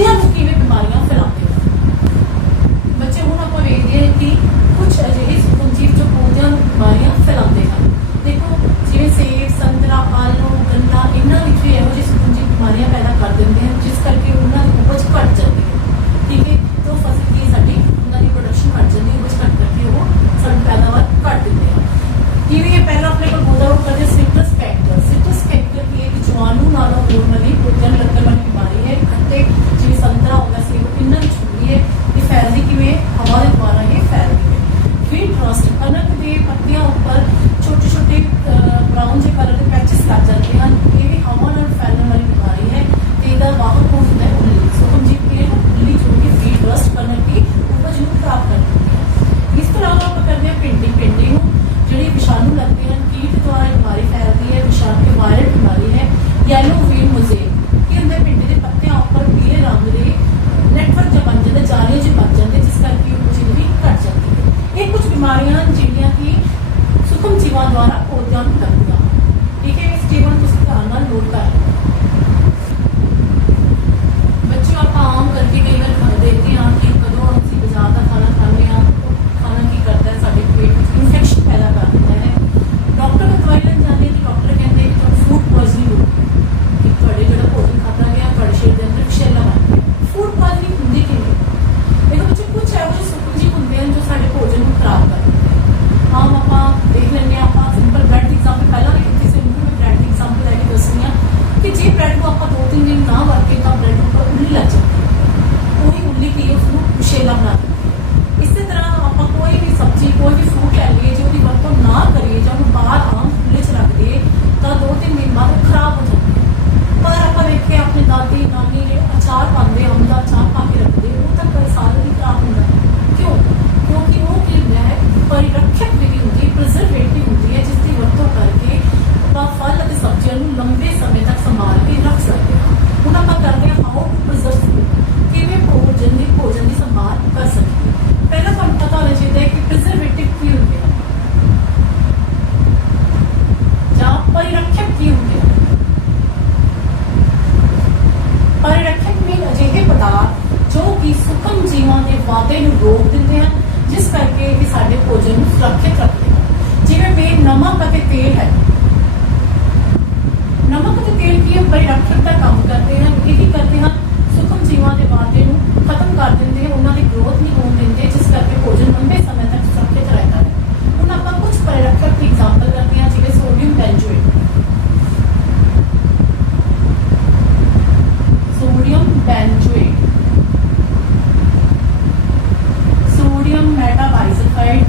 ਪੱਤਿਆਂ ਨੂੰ ਕਿਵੇਂ ਬਿਮਾਰੀਆਂ ਫੈਲਾਉਂਦੇ ਹਨ। ਬੱਚੇ ਹੁਣ ਆਪਾਂ ਵੇਖਦੇ ਹਾਂ ਕਿ ਕੁਝ ਅਜਿਹੇ ਸੂਖਮ ਜੀਵ ਜੋ ਪੌਦਿਆਂ ਨੂੰ ਬਿਮਾਰੀਆਂ ਫੈਲਾਉਂਦੇ ਹਨ। ਦੇਖੋ ਜਿਵੇਂ ਸੇਬ, ਸੰਤਰਾ, ਆਲੂ, ਗੰਨਾ, ਇਹਨਾਂ ਵਿੱਚ ਵੀ ਇਹੋ ਜਿਹੇ ਸੂਖਮ ਜੀਵ ਬਿਮਾਰੀਆਂ ਪੈਦਾ ਕਰ ਦਿੰਦੇ ਹਨ, ਜਿਸ ਕਰਕੇ ਉਹਨਾਂ ਦੀ ਉਪਜ ਘਟ ਜਾਂਦੀ ਹੈ। ਠੀਕ ਹੈ, तो फसल की साडी ਉਹਨਾਂ ਦੀ ਪ੍ਰੋਡਕਸ਼ਨ ਘਟ ਜਾਂਦੀ ਹੈ, ਉਪਜ ਘਟ ਕਰਕੇ ਉਹ ਸਾਡੀ ਪੈਦਾਵਾਰ ਘਟ ਦਿੰਦੇ ਹਨ। ਕਿਵੇਂ ਇਹ ਪਹਿਲਾਂ ਆਪਣੇ ਕੋਲ ਬੋਲਦਾ ਉਹ ਕਰਦੇ ਸਿਟਰਸ ਕੈਰੈਕਟਰ। ਸਿਟਰਸ ਕੈਰੈਕਟਰ ਕੀ ਹੈ ਕਿ ਜਵਾਨੂ ਨਾਲੋਂ ਹੋਰ ਵਾਲੀ ਪੌਦਿਆਂ ਨੂੰ ਲੱਗਣ ਵਾਲੀ ਬਿਮਾਰੀ ਹੈ। ਖੱਟੇ ਜਿਵੇਂ ਸੰਤਰਾ ਹੋ ਗਿਆ, ਸੇਬ, ਇਹਨਾਂ ਵਿੱਚ ਹੁੰਦੀ ਹੈ। ਇਹ ਫੈਲਦੀ ਕਿਵੇਂ? ਹਵਾ ਦੇ ਦੁਆਰਾ ਇਹ ਫੈਲਦੀ ਹੈ। ਫੀਡ ਰਸਟ, ਕਣਕ ਦੇ ਪੱਤਿਆਂ ਉੱਪਰ ਛੋਟੇ ਛੋਟੇ ਬਰਾਊਨ ਜਿਹੇ ਕਲਰ ਦੇ ਪੈਚਸ ਲੱਗ ਜਾਂਦੇ ਹਨ। ਇਹ ਵੀ ਹਵਾ ਨਾਲ ਫੈਲਣ ਵਾਲੀ ਬਿਮਾਰੀ ਹੈ ਤੇ ਇਹਦਾ ਵਾਹਕ ਕੌਣ ਹੁੰਦਾ ਹੈ? ਉੱਲੀ। ਸੂਖਮ ਜੀਵ ਕੀ ਹੈ? ਉੱਲੀ, ਜੋ ਕਿ ਫੀਡ ਰਸਟ ਕਣਕ ਦੀ ਉਪਜ ਨੂੰ ਖਰਾਬ ਕਰ ਦਿੰਦੀ ਹੈ। ਇਸ ਤੋਂ ਇਲਾਵਾ ਆਪਾਂ ਕਰਦੇ ਹਾਂ ਭਿੰਡੀ। ਭਿੰਡੀ ਨੂੰ ਜਿਹੜੀ ਵਿਸ਼ਾਣੂ ਲੱਗਦੇ ਹਨ, ਕੀਟ ਦੁਆਰਾ ਬਿਮਾਰੀ ਫੈਲਦੀ ਹੈ। ਵਿਸ਼ਾਣੂ ਵਾਇਰਲ ਬਿਮਾਰੀ ਹੈ। ਯੈਲੋ ਵੀਨ ਮੋਜ਼ੇਕ ਕੀ ਹੁੰਦਾ? ਭਿੰਡੀ ਦੇ ਪੱਤਿਆਂ ਉੱਪਰ ਪੀਲੇ ਰੰਗ ਦੇ ਨੈਟਵਰਕ ਜਿਹਾ ਬਣ ਜਾਂਦਾ, ਜਾਲੇ ਜਿਹੇ ਬਣ ਜਾਂਦੇ, ਜਿਸ ਕਰਕੇ ਉਪਜ ਵੀ ਘਟ ਜਾਂਦੀ ਹੈ। ਇਹ ਕੁਝ ਬਿਮਾਰੀਆਂ ਹਨ ਜਿਹੜੀਆਂ ਕਿ ਸੂਖਮ ਜੀਵਾਂ ਦੁਆਰਾ ਪੌਦਿਆਂ ਨੂੰ ਲੱਗਦੀਆਂ ਹਨ। ਠੀਕ ਹੈ, ਇਸ ਜੀਵਨ ਨੂੰ ਤੁਸੀਂ ਧਿਆਨ ਨਾਲ ਨੋਟ ਕਰ ਲਓ। ਬੱਚਿਓ ਆਪਾਂ ਆਮ ਕਰਕੇ ਕਈ ਵਾਰ ਦੇਖਦੇ ਹਾਂ ਕਿ ਕਦੋਂ ਅਸੀਂ ਬਾਜ਼ਾਰ ਦਾ ਖਾਣਾ ਖਾਂਦੇ ਹਾਂ, ਖਾਣਾ ਕੀ ਕਰਦਾ ਹੈ? ਸਾਡੇ ਪੇਟ ਵਿੱਚ ਇਨਫੈਕਸ਼ਨ ਪੈਦਾ ਕਰ ਦਿੰਦਾ ਹੈ। ਡਾਕਟਰ ਕੋਲ ਦਵਾਈ ਲੈਣ ਜਾਂਦੇ ਹਾਂ, ਡਾਕਟਰ ਕਹਿੰਦੇ ਕਿ ਤੁਹਾਨੂੰ ਫੂਡ ਪੋਇਜ਼ਨਿੰਗ ਹੋ ਗਈ, ਕਿ ਤੁਹਾਡੇ ਜਿਹੜਾ ਭੋਜਨ ਖਾਧਾ ਗਿਆ ਤੁਹਾਡੇ ਸਰੀਰ ਦੇ ਅੰਦਰ ਵਿਸ਼ੇਲਾ ਬਣ ਗਿਆ। ਫੂਡ ਪੋਇਜ਼ਨਿੰਗ ਹੁੰਦੀ ਕਿਵੇਂ? ਇਹਦੇ ਵਿੱਚ ਕੁਝ ਇਹੋ ਜਿਹੇ ਸੂਖਮ ਜੀਵ ਹੁੰਦੇ ਹਨ ਜੋ ਸਾਡੇ ਭੋਜਨ ਨੂੰ ਖਰਾਬ ਕਰ ਦਿੰਦੇ ਹਨ। ਆਮ ਆਪਾਂ ਦੇਖ ਲੈਂਦੇ ਹਾਂ, ਆਪਾਂ ਸਿੰਪਲ ਬ੍ਰੈਡ ਦੀ ਐਗਜ਼ਾਮਪਲ ਪਹਿਲਾਂ ਵੀ ਕੀਤੀ ਸੀ, ਮੈਂ ਬ੍ਰੈਡ ਦੀ ਐਗਜ਼ਾਮਪਲ ਲੈ ਕੇ ਦੱਸਣੀ ਆ ਕਿ ਜੇ ਬ੍ਰੈਡ ਨੂੰ ਆਪਾਂ 2-3 ਦਿਨ ਨਾ ਵਰਤੇ ਤਾਂ ਬ੍ਰੈਡ ਉੱਪਰ ਉੱਲੀ ਲੱਗ ਜਾਂਦੀ ਹੈ। ਉਹੀ ਉੱਲੀ ਕੀ ਹੈ? ਉਸਨੂੰ ਵਿਸ਼ੇਲਾ ਬਣਾ ਦਿੰਦੀ ਹੈ। ਇਸੇ ਤਰ੍ਹਾਂ ਆਪਾਂ ਕੋਈ ਵੀ ਸਬਜ਼ੀ, ਕੋਈ ਵੀ ਫਰੂਟ ਲੈ ਲਈਏ, ਜੇ ਉਹਦੀ ਵਰਤੋਂ ਨਾ ਕਰੀਏ ਜਾਂ ਉਹਨੂੰ ਬਾਹਰ ਆਮ ਖੁੱਲ੍ਹੇ 'ਚ ਰੱਖ ਦਈਏ ਤਾਂ 2-3 ਦਿਨ ਬਾਅਦ ਉਹ ਖਰਾਬ ਹੋ ਜਾਂਦੀ ਹੈ। ਪਰ ਆਪਾਂ ਵੇਖੇ ਆਪਣੇ ਦਾਦੀ ਨਾਨੀ ਨੇ ਅਚਾਰ ਪਾਉਂਦੇ, ਅੰਬ ਦਾ ਅਚਾਰ ਪਾ ਕੇ ਰੱਖਦੇ, ਉਹ ਤਾਂ ਕਈ ਸਾਲ ਨਹੀਂ ਖਰਾਬ ਹੁੰਦਾ। ਕਿਉਂ? ਕਿਉਂਕਿ ਉਹ ਕੀ ਹੁੰਦਾ ਹੈ? ਪਰਿਰੱਖਿਅਕ ਵਿਧੀ ਹੁੰਦੀ ਹੈ, ਪ੍ਰੀਜ਼ਰਵੇਟਿਵ ਹੁੰਦੀ ਹੈ, ਜਿਸ ਦੀ ਵਰਤੋਂ ਕਰਕੇ ਆਪਾਂ ਫਲ ਅਤੇ ਸਬਜ਼ੀਆਂ ਨੂੰ ਲੰਬੇ ਸਮੇਂ ਤੱਕ ਸੰਭਾਲ ਕੇ ਰੱਖ ਸਕਦੇ ਹਾਂ। ਹੁਣ ਆਪਾਂ ਕਰਦੇ ਹਾਂ ਹਾਊ ਟੂ ਪ੍ਰੀਜ਼ਰਵ ਫੂਡ, ਕਿਵੇਂ ਭੋਜਨ ਦੀ ਸੰਭਾਲ ਕਰ ਸਕੀਏ। ਪਹਿਲਾਂ ਤੁਹਾਨੂੰ ਪਤਾ ਹੋਣਾ ਚਾਹੀਦਾ ਹੈ ਕਿ ਪ੍ਰੀਜ਼ਰਵੇਟਿਵ ਕੀ ਹੁੰਦੇ ਹਨ ਜਾਂ ਪਰਿਰੱਖਿਅਕ ਕੀ ਹੁੰਦੇ ਹਨ। ਪਰਿਰੱਖਿਅਕ ਮੀਨ ਅਜਿਹੇ ਪਦਾਰਥ ਜੋ ਕਿ ਸੂਖਮ ਜੀਵਾਂ ਦੇ ਵਾਧੇ ਨੂੰ ਰੋਕ ਦਿੰਦੇ ਹਨ, ਜਿਸ ਕਰਕੇ ਇਹ ਸਾਡੇ ਭੋਜਨ ਨੂੰ ਸੁਰੱਖਿਅਤ ਰੱਖਦੇ ਹਨ। ਜਿਵੇਂ ਮੇਨ ਨਮਕ ਅਤੇ ਤੇਲ ਹੈ। ਨਮਕ ਅਤੇ ਤੇਲ ਕੀ ਪਰਿਰੱਖਿਅਕ ਦਾ ਕੰਮ ਕਰਦੇ ਹਨ। ਇਹ ਕੀ ਕਰਦੇ ਹਨ? ਸੂਖਮ ਜੀਵਾਂ ਦੇ ਵਾਧੇ ਨੂੰ ਖਤਮ ਕਰ ਦਿੰਦੇ ਹਨ, ਉਹਨਾਂ ਦੀ ਗਰੋਥ ਨਹੀਂ ਹੋਣ ਦਿੰਦੇ, ਜਿਸ ਕਰਕੇ ਭੋਜਨ ਲੰਬੇ ਸਮੇਂ ਤੱਕ ਸੁਰੱਖਿਅਤ ਰਹਿੰਦਾ ਹੈ। ਹੁਣ ਆਪਾਂ ਕੁਝ ਪਰਿਰੱਖਿਅਕ ਦੀ ਐਗਜ਼ਾਮਪਲ ਕਰਦੇ ਹਾਂ, ਜਿਵੇਂ ਸੋਡੀਅਮ ਬੈਂਜੋਏਟ। ਸੋਡੀਅਮ ਬੈਂਜੋਏਟ, ਸੋਡੀਅਮ ਮੈਟਾਬਾਈਸਲਫਾਈਡ,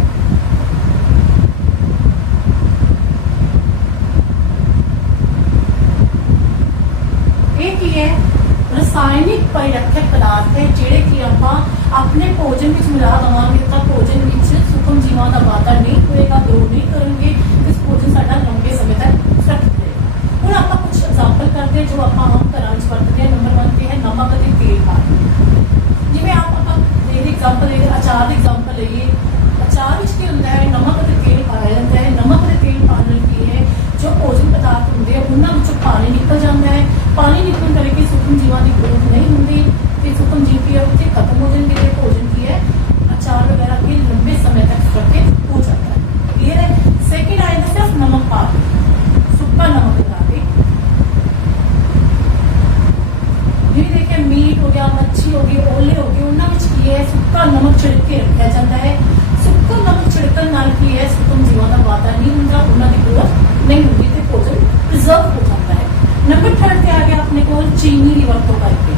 ਇਹ ਕੀ ਹੈ? ਰਸਾਇਣਿਕ ਪਰਿਰੱਖਿਅਕ ਪਦਾਰਥ ਹੈ, ਜਿਹੜੇ ਕਿ ਆਪਾਂ ਆਪਣੇ ਭੋਜਨ ਵਿੱਚ ਮਿਲਾ ਦੇਵਾਂਗੇ ਤਾਂ ਭੋਜਨ ਵਿੱਚ ਸੂਖਮ ਜੀਵਾਂ ਦਾ ਵਾਧਾ ਨਹੀਂ ਹੋਏਗਾ, ਗਰੋ ਨਹੀਂ ਕਰਨਗੇ, ਇਸ ਭੋਜਨ ਸਾਡਾ ਲੰਬੇ ਸਮੇਂ ਤੱਕ ਸੁਰੱਖਿਅਤ ਰਹੇਗਾ। ਹੁਣ ਆਪਾਂ ਕੁਝ ਐਗਜ਼ਾਮਪਲ ਕਰਦੇ ਹਾਂ ਜੋ ਆਪਾਂ ਆਮ ਘਰਾਂ ਵਿੱਚ ਵਰਤਦੇ ਹਾਂ। ਨੰਬਰ 1 ਤੇ ਹੈ ਨਮਕ ਅਤੇ ਤੇਲ ਪਾਣੀ। ਜਿਵੇਂ ਆਪਾਂ ਇਹਦੀ ਐਗਜ਼ਾਮਪਲ ਲਈਏ, ਅਚਾਰ ਦੀ ਐਗਜ਼ਾਮਪਲ ਲਈਏ। ਅਚਾਰ ਵਿੱਚ ਕੀ ਹੁੰਦਾ ਹੈ? ਨਮਕ ਅਤੇ ਤੇਲ ਪਾਇਆ ਜਾਂਦਾ ਹੈ। ਨਮਕ ਅਤੇ ਤੇਲ ਪਾਉਣ ਨਾਲ ਕੀ ਹੈ? ਜੋ ਭੋਜਨ ਪਦਾਰਥ ਹੁੰਦੇ ਆ ਉਹਨਾਂ ਵਿੱਚੋਂ ਪਾਣੀ ਨਿਕਲ ਜਾਂਦਾ ਹੈ। ਪਾਣੀ ਨਿਕਲਣ ਕਰਕੇ ਸੂਖਮ ਜੀਵਾਂ ਦੀ ਗਰੋਥ ਨਹੀਂ ਹੁੰਦੀ ਤੇ ਸੂਖਮ ਜੀਵ ਕੀ ਹੈ ਉੱਥੇ ਖਤਮ ਹੋ ਜਾਣਗੇ ਤੇ ਭੋਜਨ ਕੀ ਹੈ? ਅਚਾਰ ਵਗੈਰਾ ਵੀ ਲੰਬੇ ਸਮੇਂ ਤੱਕ ਸੁਰੱਖਿਅਤ ਹੋ ਜਾਂਦਾ ਹੈ। ਕਲੀਅਰ ਹੈ? ਸੈਕਿੰਡ ਆਇਆ ਸਿਰਫ ਨਮਕ ਪਾ ਕੇ, ਸੁੱਕਾ ਨਮਕ ਲਗਾ ਕੇ। ਜਿਵੇਂ ਦੇਖਿਆ ਮੀਟ ਹੋ ਗਿਆ, ਮੱਛੀ ਹੋ ਗਈ, ਓਲੇ ਹੋ ਗਏ, ਉਹਨਾਂ ਵਿੱਚ ਕੀ ਹੈ? ਸੁੱਕਾ ਨਮਕ ਛਿੜਕ ਕੇ ਰੱਖਿਆ ਜਾਂਦਾ ਹੈ। ਸੁੱਕਾ ਨਮਕ ਛਿੜਕਣ ਨਾਲ ਕੀ ਹੈ? ਸੂਖਮ ਜੀਵਾਂ ਦਾ ਵਾਧਾ ਨਹੀਂ ਹੁੰਦਾ, ਉਹਨਾਂ ਦੀ ਗਰੋਥ ਨਹੀਂ ਹੁੰਦੀ ਤੇ ਭੋਜਨ ਪ੍ਰੀਜ਼ਰਵ ਹੋ ਜਾਂਦਾ ਹੈ। ਨੰਬਰ 3 ਤੇ ਆ ਗਿਆ ਆਪਣੇ ਕੋਲ ਚੀਨੀ ਦੀ ਵਰਤੋਂ ਕਰਕੇ।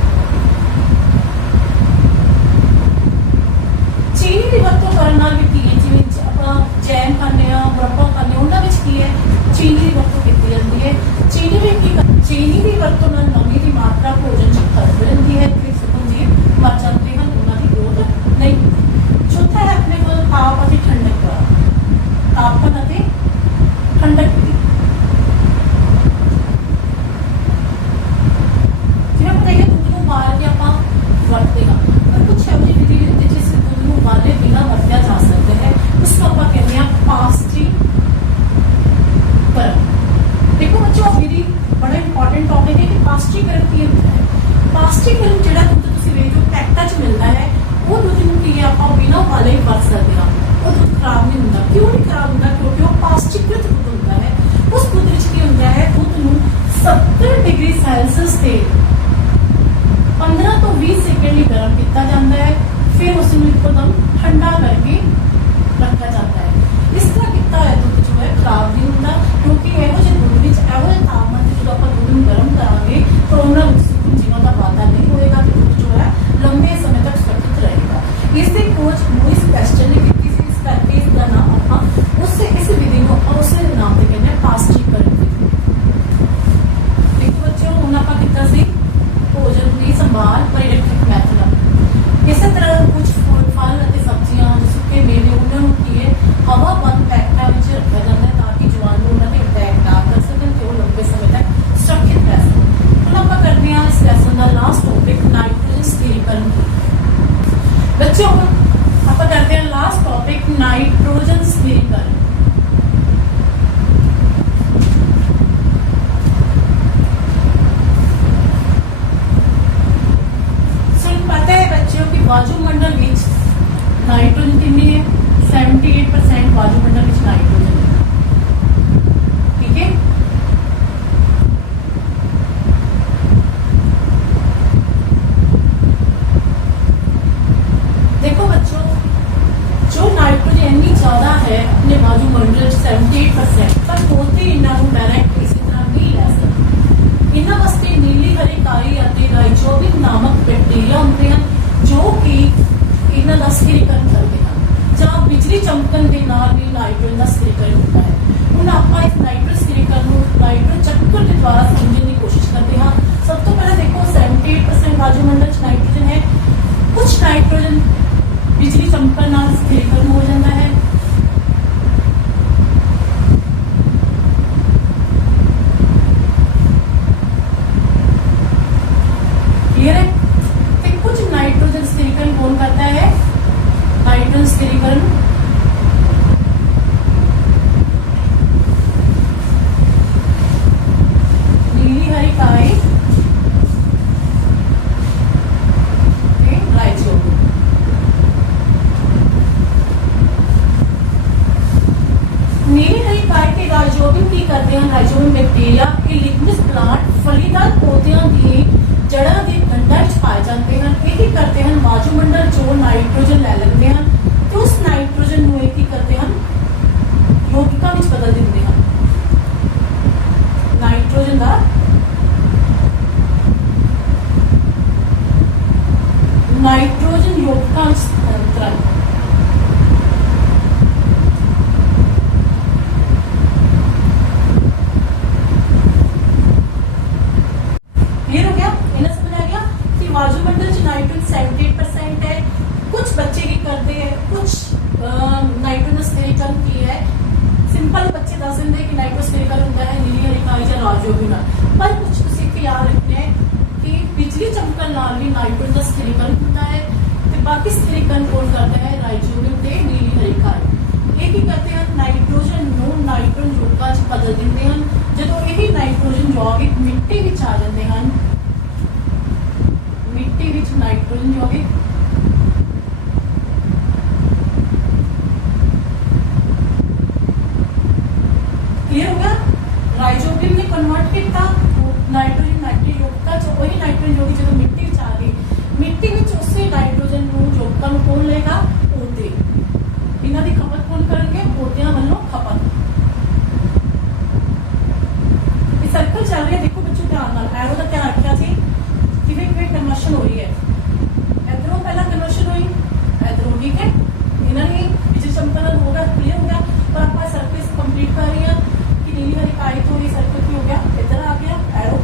ਚੀਨੀ ਦੀ ਵਰਤੋਂ ਕਰਨ ਨਾਲ ਵੀ ਕੀ ਹੈ? ਜਿਵੇਂ ਆਪਾਂ ਜੈਮ ਖਾਂਦੇ ਹਾਂ, ਮੁਰੱਬਾ ਖਾਂਦੇ ਹਾਂ, ਉਹਨਾਂ ਵਿੱਚ ਕੀ ਹੈ? ਚੀਨੀ ਦੀ ਵਰਤੋਂ ਕੀਤੀ ਜਾਂਦੀ ਹੈ। ਚੀਨੀ ਦੀ ਵਰਤੋਂ ਨਾਲ ਨਮੀ ਦੀ ਮਾਤਰਾ ਭੋਜਨ 'ਚ ਘੱਟ ਜਾਂਦੀ ਹੈ ਤੇ ਸੂਖਮ ਜੀਵ ਮਰ ਜਾਂਦੇ ਹਨ, ਉਹਨਾਂ ਦੀ ਗਰੋਥ ਨਹੀਂ ਹੁੰਦੀ। ਚੌਥਾ ਹੈ ਆਪਣੇ ਕੋਲ ਤਾਪ ਅਤੇ ਠੰਡਕ ਦਾ। ਤਾਪਮਾਨ ਅਤੇ ਠੰਡਕ ਦੀ ਜਿਵੇਂ ਆਪਾਂ ਦੇਖੀਏ ਦੁੱਧ ਨੂੰ ਉਬਾਲ ਕੇ ਆਪਾਂ ਵਰਤਦੇ ਹਾਂ, ਪਰ ਕੁਛ ਇਹੋ ਜਿਹੀ ਵਿਧੀ ਵੀ ਹੁੰਦੀ ਜਿਸ ਦੁੱਧ ਨੂੰ ਉਬਾਲੇ ਬਿਨਾਂ ਵਰਤਿਆ ਜਾ ਸਕਦਾ ਹੈ। ਉਸ ਨੂੰ ਆਪਾਂ ਕਹਿੰਦੇ ਹਾਂ ਪਾਸਚਰੀਕਰਨ। ਦੇਖੋ ਬੱਚੋ, ਵਿਧੀ ਬੜਾ ਇੰਪੋਰਟੈਂਟ ਟੌਪਿਕ ਹੈ ਕਿ ਪਾਸਚਰੀਕਰਨ ਕੀ ਹੁੰਦਾ ਹੈ। ਪਾਸਚਰੀਕਰਨ ਜਿਹੜਾ ਦੁੱਧ ਸੀਵੇਜ ਜੋ ਪੈਕਟਾਂ 'ਚ ਮਿਲਦਾ ਹੈ ਉਹ ਦੁੱਧ ਨੂੰ ਕੀ ਹੈ ਆਪਾਂ ਬਿਨਾਂ ਉਬਾਲੇ ਹੀ ਵਰਤ ਸਕਦੇ ਹਾਂ। ਉਹ ਦੁੱਧ ਖਰਾਬ ਨਹੀਂ ਹੁੰਦਾ। ਕਿਉਂ ਨਹੀਂ ਖਰਾਬ ਹੁੰਦਾ? ਕਿਉਂਕਿ ਉਹ ਪਾਸਚਰੀਕ੍ਰਿਤ ਦੁੱਧ ਹੁੰਦਾ ਹੈ। ਉਸ ਦੁੱਧ ਵਿੱਚ ਕੀ ਹੁੰਦਾ ਹੈ, ਦੁੱਧ ਨੂੰ 70 ਡਿਗਰੀ ਸੈਲਸੀਅਸ ਤੇ 15 ਤੋਂ 20 ਸੈਕਿੰਡ ਲਈ ਗਰਮ ਕੀਤਾ ਜਾਂਦਾ ਹੈ, ਫਿਰ ਉਸ ਨੂੰ ਇੱਕਦਮ ਠੰਡਾ ਕਰਕੇ ਰੱਖਿਆ ਜਾਂਦਾ ਹੈ। ਇਸ ਤਰ੍ਹਾਂ ਕੀਤਾ ਹੋਇਆ ਦੁੱਧ ਜੋ ਹੈ ਖਰਾਬ ਨਹੀਂ ਹੁੰਦਾ, ਕਿਉਂਕਿ ਇਹੋ ਜਿਹੇ ਦੁੱਧ ਵਿੱਚ ਇਹੋ ਜਿਹੇ ਤਾਪਮਾਨ ਤੇ ਜਦੋਂ ਆਪਾਂ ਦੁੱਧ ਨੂੰ ਗਰਮ ਕਰਾਂਗੇ ਤਾਂ ਉਹਨਾਂ ਵਿੱਚ ਜੀਵਾਂ ਦਾ ਵਾਧਾ ਨਹੀਂ ਹੋਏਗਾ ਤੇ ਦੁੱਧ ਜੋ ਹੈ ਲੰਬੇ ਸਮੇਂ ਤੱਕ ਸੁਰੱਖਿਅਤ ਰਹੇਗਾ। ਇਸ ਦੀ ਖੋਜ ਲੂਇਸ ਪੈਸਚਰ ਨੇ ਕੀਤੀ ਸੀ, ਇਸ ਕਰਕੇ ਇਸ ਦਾ ਨਾਮ ਆਪਾਂ ਇਸ ਵਿਧੀ ਨੂੰ ਆਪਾਂ ਉਸੇ ਨਾਮ ਤੇ ਕਹਿੰਦੇ ਹਾਂ, ਪਾਸਚਰੀਕਰਨ ਵਿਧੀ। ਦੇਖੋ ਬੱਚਿਓ, ਹੁਣ ਆਪਾਂ ਕੀਤਾ ਸੀ ਭੋਜਨ ਦੀ ਸੰਭਾਲ ਪਰਿਰਖਿਤ ਮੈਥਡ। ਇਸੇ ਤਰ੍ਹਾਂ ਕੁਝ ਫਲ ਅਤੇ ਸਬਜ਼ੀਆਂ ਜੋ ਸੁੱਕੇ ਮੇਵੇ ਉਹਨਾਂ ਨੂੰ ਕੀ ਹੈ ਹਵਾਬੰਦ ਪੈਕਟਾਂ ਵਿੱਚ ਰੱਖਿਆ ਜਾਂਦਾ ਹੈ ਤਾਂ ਕਿ ਜੀਵਾਣੂ ਉਹਨਾਂ ਤੇ ਅਟੈਕ ਨਾ ਕਰ ਸਕਣ ਤੇ ਉਹ ਲੰਬੇ ਸਮੇਂ ਤੱਕ ਸੁਰੱਖਿਅਤ ਰਹਿ ਸਕਣ। ਹੁਣ ਆਪਾਂ ਕਰਦੇ ਹਾਂ ਇਸ ਲੈਸਨ ਦਾ ਲਾਸਟ ਟੌਪਿਕ, ਨਾਈਟ੍ਰੋਜਨ ਸਥਿਰੀਕਰਨ। ਬੱਚਿਓ ਆਪਾਂ ਕਰਦੇ ਹਾਂ ਲਾਸਟ ਟੌਪਿਕ, ਨਾਈਟ੍ਰੋਜਨ ਸਥਿਰੀਕਰਨ। वायुमंडल ਵਿੱਚ नाइट्रोजन कितनी है? 78% वायुमंडल ਵਿੱਚ नाइट्रोजन है। ठीक है, देखो बच्चों, जो नाइट्रोजन इतनी ज्यादा है अपने वायुमंडल 78%, पर होते इन्हों डायरेक्ट इसी तरह नहीं लै सकते। इन्हों वास्ते नीली हरी काई ਅਤੇ ਰਾਈਜ਼ੋਬਿयम नामक बैक्टीरिया होंगे हैं जो कि इन्हों का स्थिरीकरण करते हैं, ਜਾਂ ਬਿਜਲੀ ਚਮਕਣ ਦੇ ਨਾਲ ਵੀ ਨਾਈਟ੍ਰੋਜਨ ਦਾ ਸਥਿਰੀਕਰਨ ਹੁੰਦਾ ਹੈ। ਹੁਣ ਆਪਾਂ ਇਸ ਨਾਈਟ੍ਰੋਜਨ ਸਥਿਰੀਕਰਨ ਨੂੰ ਨਾਈਟ੍ਰੋਜਨ ਚੱਕਰ ਦੇ ਦੁਆਰਾ ਸਮਝਣ ਦੀ ਕੋਸ਼ਿਸ਼ ਕਰਦੇ ਹਾਂ। ਸਭ ਤੋਂ ਪਹਿਲਾਂ ਦੇਖੋ 78% ਵਾਯੂਮੰਡਲ 'ਚ ਨਾਈਟ੍ਰੋਜਨ ਹੈ। ਕੁਝ ਨਾਈਟ੍ਰੋਜਨ ਬਿਜਲੀ ਚਮਕਣ ਨਾਲ ਸਥਿਰੀਕਰਨ ਹੋ ਜਾਂਦਾ ਹੈ। क्लियर है? कुछ नाइट्रोजन स्थिरीकरण कौन करता है? नाइट्रोजन स्थिरीकरण नीली हरी काई राइजोबियम। नीली हरी काई के राइजोबियम की करते हैं? राइजोबियम बैक्टीरिया के लिग्निस प्लांट फलीदार पौधों की जड़ा के गंढां च पाए जाते हैं। ये की करते हैं? वायुमंडल चो नाइट्रोजन लै लेंदे हैं तो उस नाइट्रोजन नूं की करते हैं? यौगिकां विच बदल दिंदे हैं। नाइट्रोजन का नाइट्रोजन यौगिकां विच रूपांतरण। वायुमंडल च नाइट्रोजन 78% है। कुछ बच्चे की करते हैं, कुछ नाइट्रोजन स्थिरीकरण की है। सिंपल बच्चे दस देंगे कि नाइट्रोजन स्थिरीकरण होता है नीली हरी काई या राइजोबियम, पर कुछ तुसीं याद रखना है कि बिजली चमकण नाल भी नाइट्रोजन का स्थिरीकरण होता है। तो बाकी स्थिरीकरण कौन करता है? राइजोबियम ते नीली हरी काई। ये की करते हैं? नाइट्रोजन नूं नाइट्रोजन यौगिकां च बदल दिंदे हन। जदों यही नाइट्रोजन यौगिक मिट्टी विच आ जांदे हन, मिट्टी विच नाइट्रोजन यौगिक क्लियर हो गया? राइजोबियम ने कन्वर्ट किया नाइट्रोजन नाइट्रोजन यौगिकां च। वही नाइट्रोजन यौगिक जब मिट्टी विच आ गई, मिट्टी विच उसे नाइट्रोजन नूं यौगिकां नूं कौन लेगा? पौधे। इन्हां दी खपत कौन करनगे? पौधिਆਂ ਵੱਲੋਂ खपत। ये सर्कल चल रहा है, देखो बच्चों ध्यान नाल, एरो का ध्यान रखिया सी किवें किवें कन्वर्शन हो रही है। इधरों पहला कन्वर्शन हुई, इधरों, ठीक है, इन्हों ने बिजली चमकना होगा, क्लियर हो गया। पर आप सर्कल कंप्लीट कर रही हैं कि नीली हरी काई तो ये सर्कल की हो गया, इधर आ गया एरो।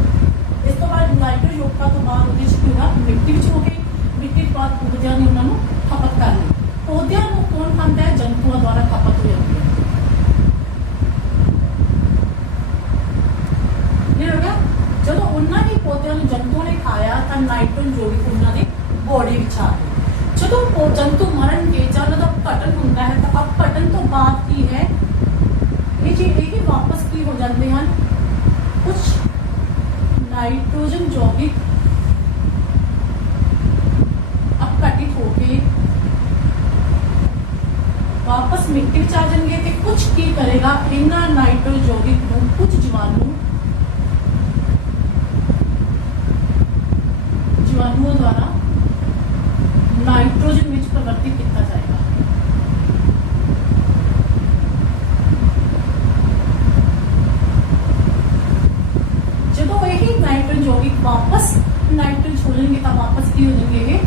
इस तो बाद नाइट्रोजन यौगिकां तो बाद ਉਹਦੇ ਚ ਕੀ होगा? मिट्टी विच हो गई। मिट्टी के बाद पौधों ने उन्होंने खपत कर ली। पौधों को कौन खांदा है? जंतुओं द्वारा खपत हो जाती है। क्लियर हो गया? ਜਦੋਂ ਉਹਨਾਂ ਦੇ ਪੌਦਿਆਂ ਨੂੰ ਜੰਤੂ ਨੇ ਖਾਇਆ ਤਾਂ ਨਾਈਟ੍ਰੋਜਨ ਯੌਗਿਕ ਉਹਨਾਂ ਦੇ ਬੋਡੀ ਵਿੱਚ ਆ ਗਏ। ਜਦੋਂ ਜੰਤੂ ਮਰਨਗੇ ਜਾਂ ਉਹਨਾਂ ਦਾ ਪਤਨ ਹੁੰਦਾ ਹੈ ਤਾਂ ਪਤਨ ਤੋਂ ਬਾਅਦ ਕੀ ਹੈ? ਇਹ ਜੀ ਇਹ ਵਾਪਸ ਕੀ ਹੋ ਜਾਂਦੇ ਹਨ? ਕੁਝ ਨਾਈਟ੍ਰੋਜਨ ਯੌਗਿਕ ਮਿੱਟੀ ਵਿੱਚ ਆ ਜਾਣਗੇ ਤੇ ਕੁਝ ਕੀ ਕਰੇਗਾ, ਇਹਨਾਂ ਨਾਈਟ੍ਰੋਜਨ ਯੌਗਿਕ ਨੂੰ ਕੁਝ ਜੀਵਾਣੂਆਂ ਦੁਆਰਾ ਨਾਈਟ੍ਰੋਜਨ ਵਿੱਚ ਪਰਿਵਰਤਿਤ ਕੀਤਾ ਜਾਏਗਾ। ਜਦੋਂ ਇਹ ਨਾਈਟ੍ਰੋਜਨ ਯੌਗਿਕ ਵਾਪਸ ਨਾਈਟ੍ਰੋਜਨ ਛੋੜਨਗੇ ਤਾਂ ਵਾਪਸ ਕੀ ਹੋ ਜਾਣਗੇ, ਇਹ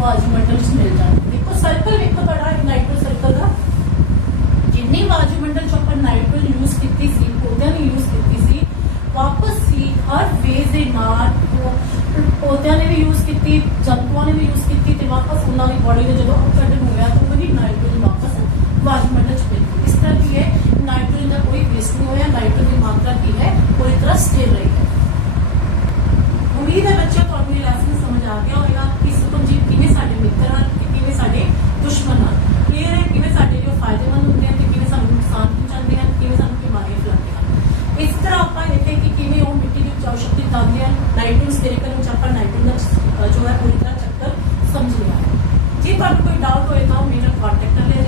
ਵਾਯੂਮੰਡਲ ਵਿੱਚ ਮਿਲ ਜਾਣਗੇ। ਦੇਖੋ ਸਰਕਲ ਵੇਖੋ ਤੁਹਾਡਾ ਨਾਈਟ੍ਰੋਜਨ ਸਰਕਲ ਦਾ, ਜਿੰਨੀ ਵਾਯੂਮੰਡਲ ਚ ਆਪਾਂ ਨਾਈਟ੍ਰੋਜਨ ਯੂਜ਼ ਕੀਤੀ ਸੀ, ਪੌਦਿਆਂ ਨੇ ਯੂਜ਼ ਕੀਤੀ ਸੀ, ਵਾਪਸ ਹੀ ਹਰ ਫੇਜ਼ ਦੇ ਨਾਲ ਪੌਦਿਆਂ ਨੇ ਵੀ ਯੂਜ਼ ਕੀਤੀ, ਜੰਤੂਆਂ ਨੇ ਵੀ ਯੂਜ਼ ਕੀਤੀ ਤੇ ਵਾਪਸ ਉਹਨਾਂ ਦੀ ਬੋਡੀ ਦੇ ਜਦੋਂ ਅਪਸੈਟਨ ਹੋ ਗਿਆ ਤਾਂ ਉਹੀ ਨਾਈਟ੍ਰੋਜਨ ਵਾਪਸ ਵਾਯੂਮੰਡਲ ਚ ਮਿਲ ਗਈ। ਇਸ ਤਰ੍ਹਾਂ ਕੀ ਹੈ, ਨਾਈਟ੍ਰੋਜਨ ਦਾ ਕੋਈ ਵੇਸਟ ਨਹੀਂ ਹੋਇਆ, ਨਾਈਟ੍ਰੋਜਨ ਦੀ ਮਾਤਰਾ ਕੀ ਹੈ, ਪੂਰੀ ਤਰ੍ਹਾਂ ਸਥਿਰ ਰਹੀ ਹੈ। ਉਮੀਦ ਹੈ ਬੱਚਿਓ ਤੁਹਾਨੂੰ ਇਹ ਲੈਸਨ ਸਮਝ ਆ ਗਿਆ ਹੋਵੇਗਾ ਕਿ ਸੁਪਰ ਜੀਵ ਕਿਵੇਂ ਸਾਡੇ ਮਿੱਤਰ ਹਨ ਤੇ ਕਿਵੇਂ ਸਾਡੇ ਦੁਸ਼ਮਣ ਹਨ। ਕਲੀਅਰ ਹੈ ਕਿਵੇਂ ਸਾਡੇ ਲਈ ਫਾਇਦੇਮੰਦ ਹੁੰਦੇ ਹਨ ਤੇ ਕਿਵੇਂ ਸਾਨੂੰ ਨੁਕਸਾਨ ਪਹੁੰਚਾਉਂਦੇ ਹਨ, ਕਿਵੇਂ ਸਾਨੂੰ ਬਿਮਾਰੀਆਂ ਫੈਲਾਉਂਦੇ ਹਨ। ਇਸ ਤਰ੍ਹਾਂ ਆਪਾਂ ਦੇਖੇ ਕਿ ਕਿਵੇਂ ਉਹ ਮਿੱਟੀ ਦੀ ਉਪਜਾਊ ਸ਼ਕਤੀ ਵਧਾਉਂਦੇ ਹਨ। ਨਾਈਟ੍ਰੋਜਨ ਸਪੀਰੀਕਲ ਵਿੱਚ ਆਪਾਂ ਨਾਈਟ੍ਰੋਜਨ ਦਾ ਜੋ ਹੈ ਪੂਰੀ ਤਰ੍ਹਾਂ ਚੱਕਰ ਸਮਝ ਲਿਆ ਹੈ। ਜੇ ਤੁਹਾਨੂੰ ਕੋਈ ਡਾਊਟ ਹੋਏ ਤਾਂ ਮੇਰੇ ਨਾਲ ਕੰਟੈਕਟ ਕਰ ਲਿਆ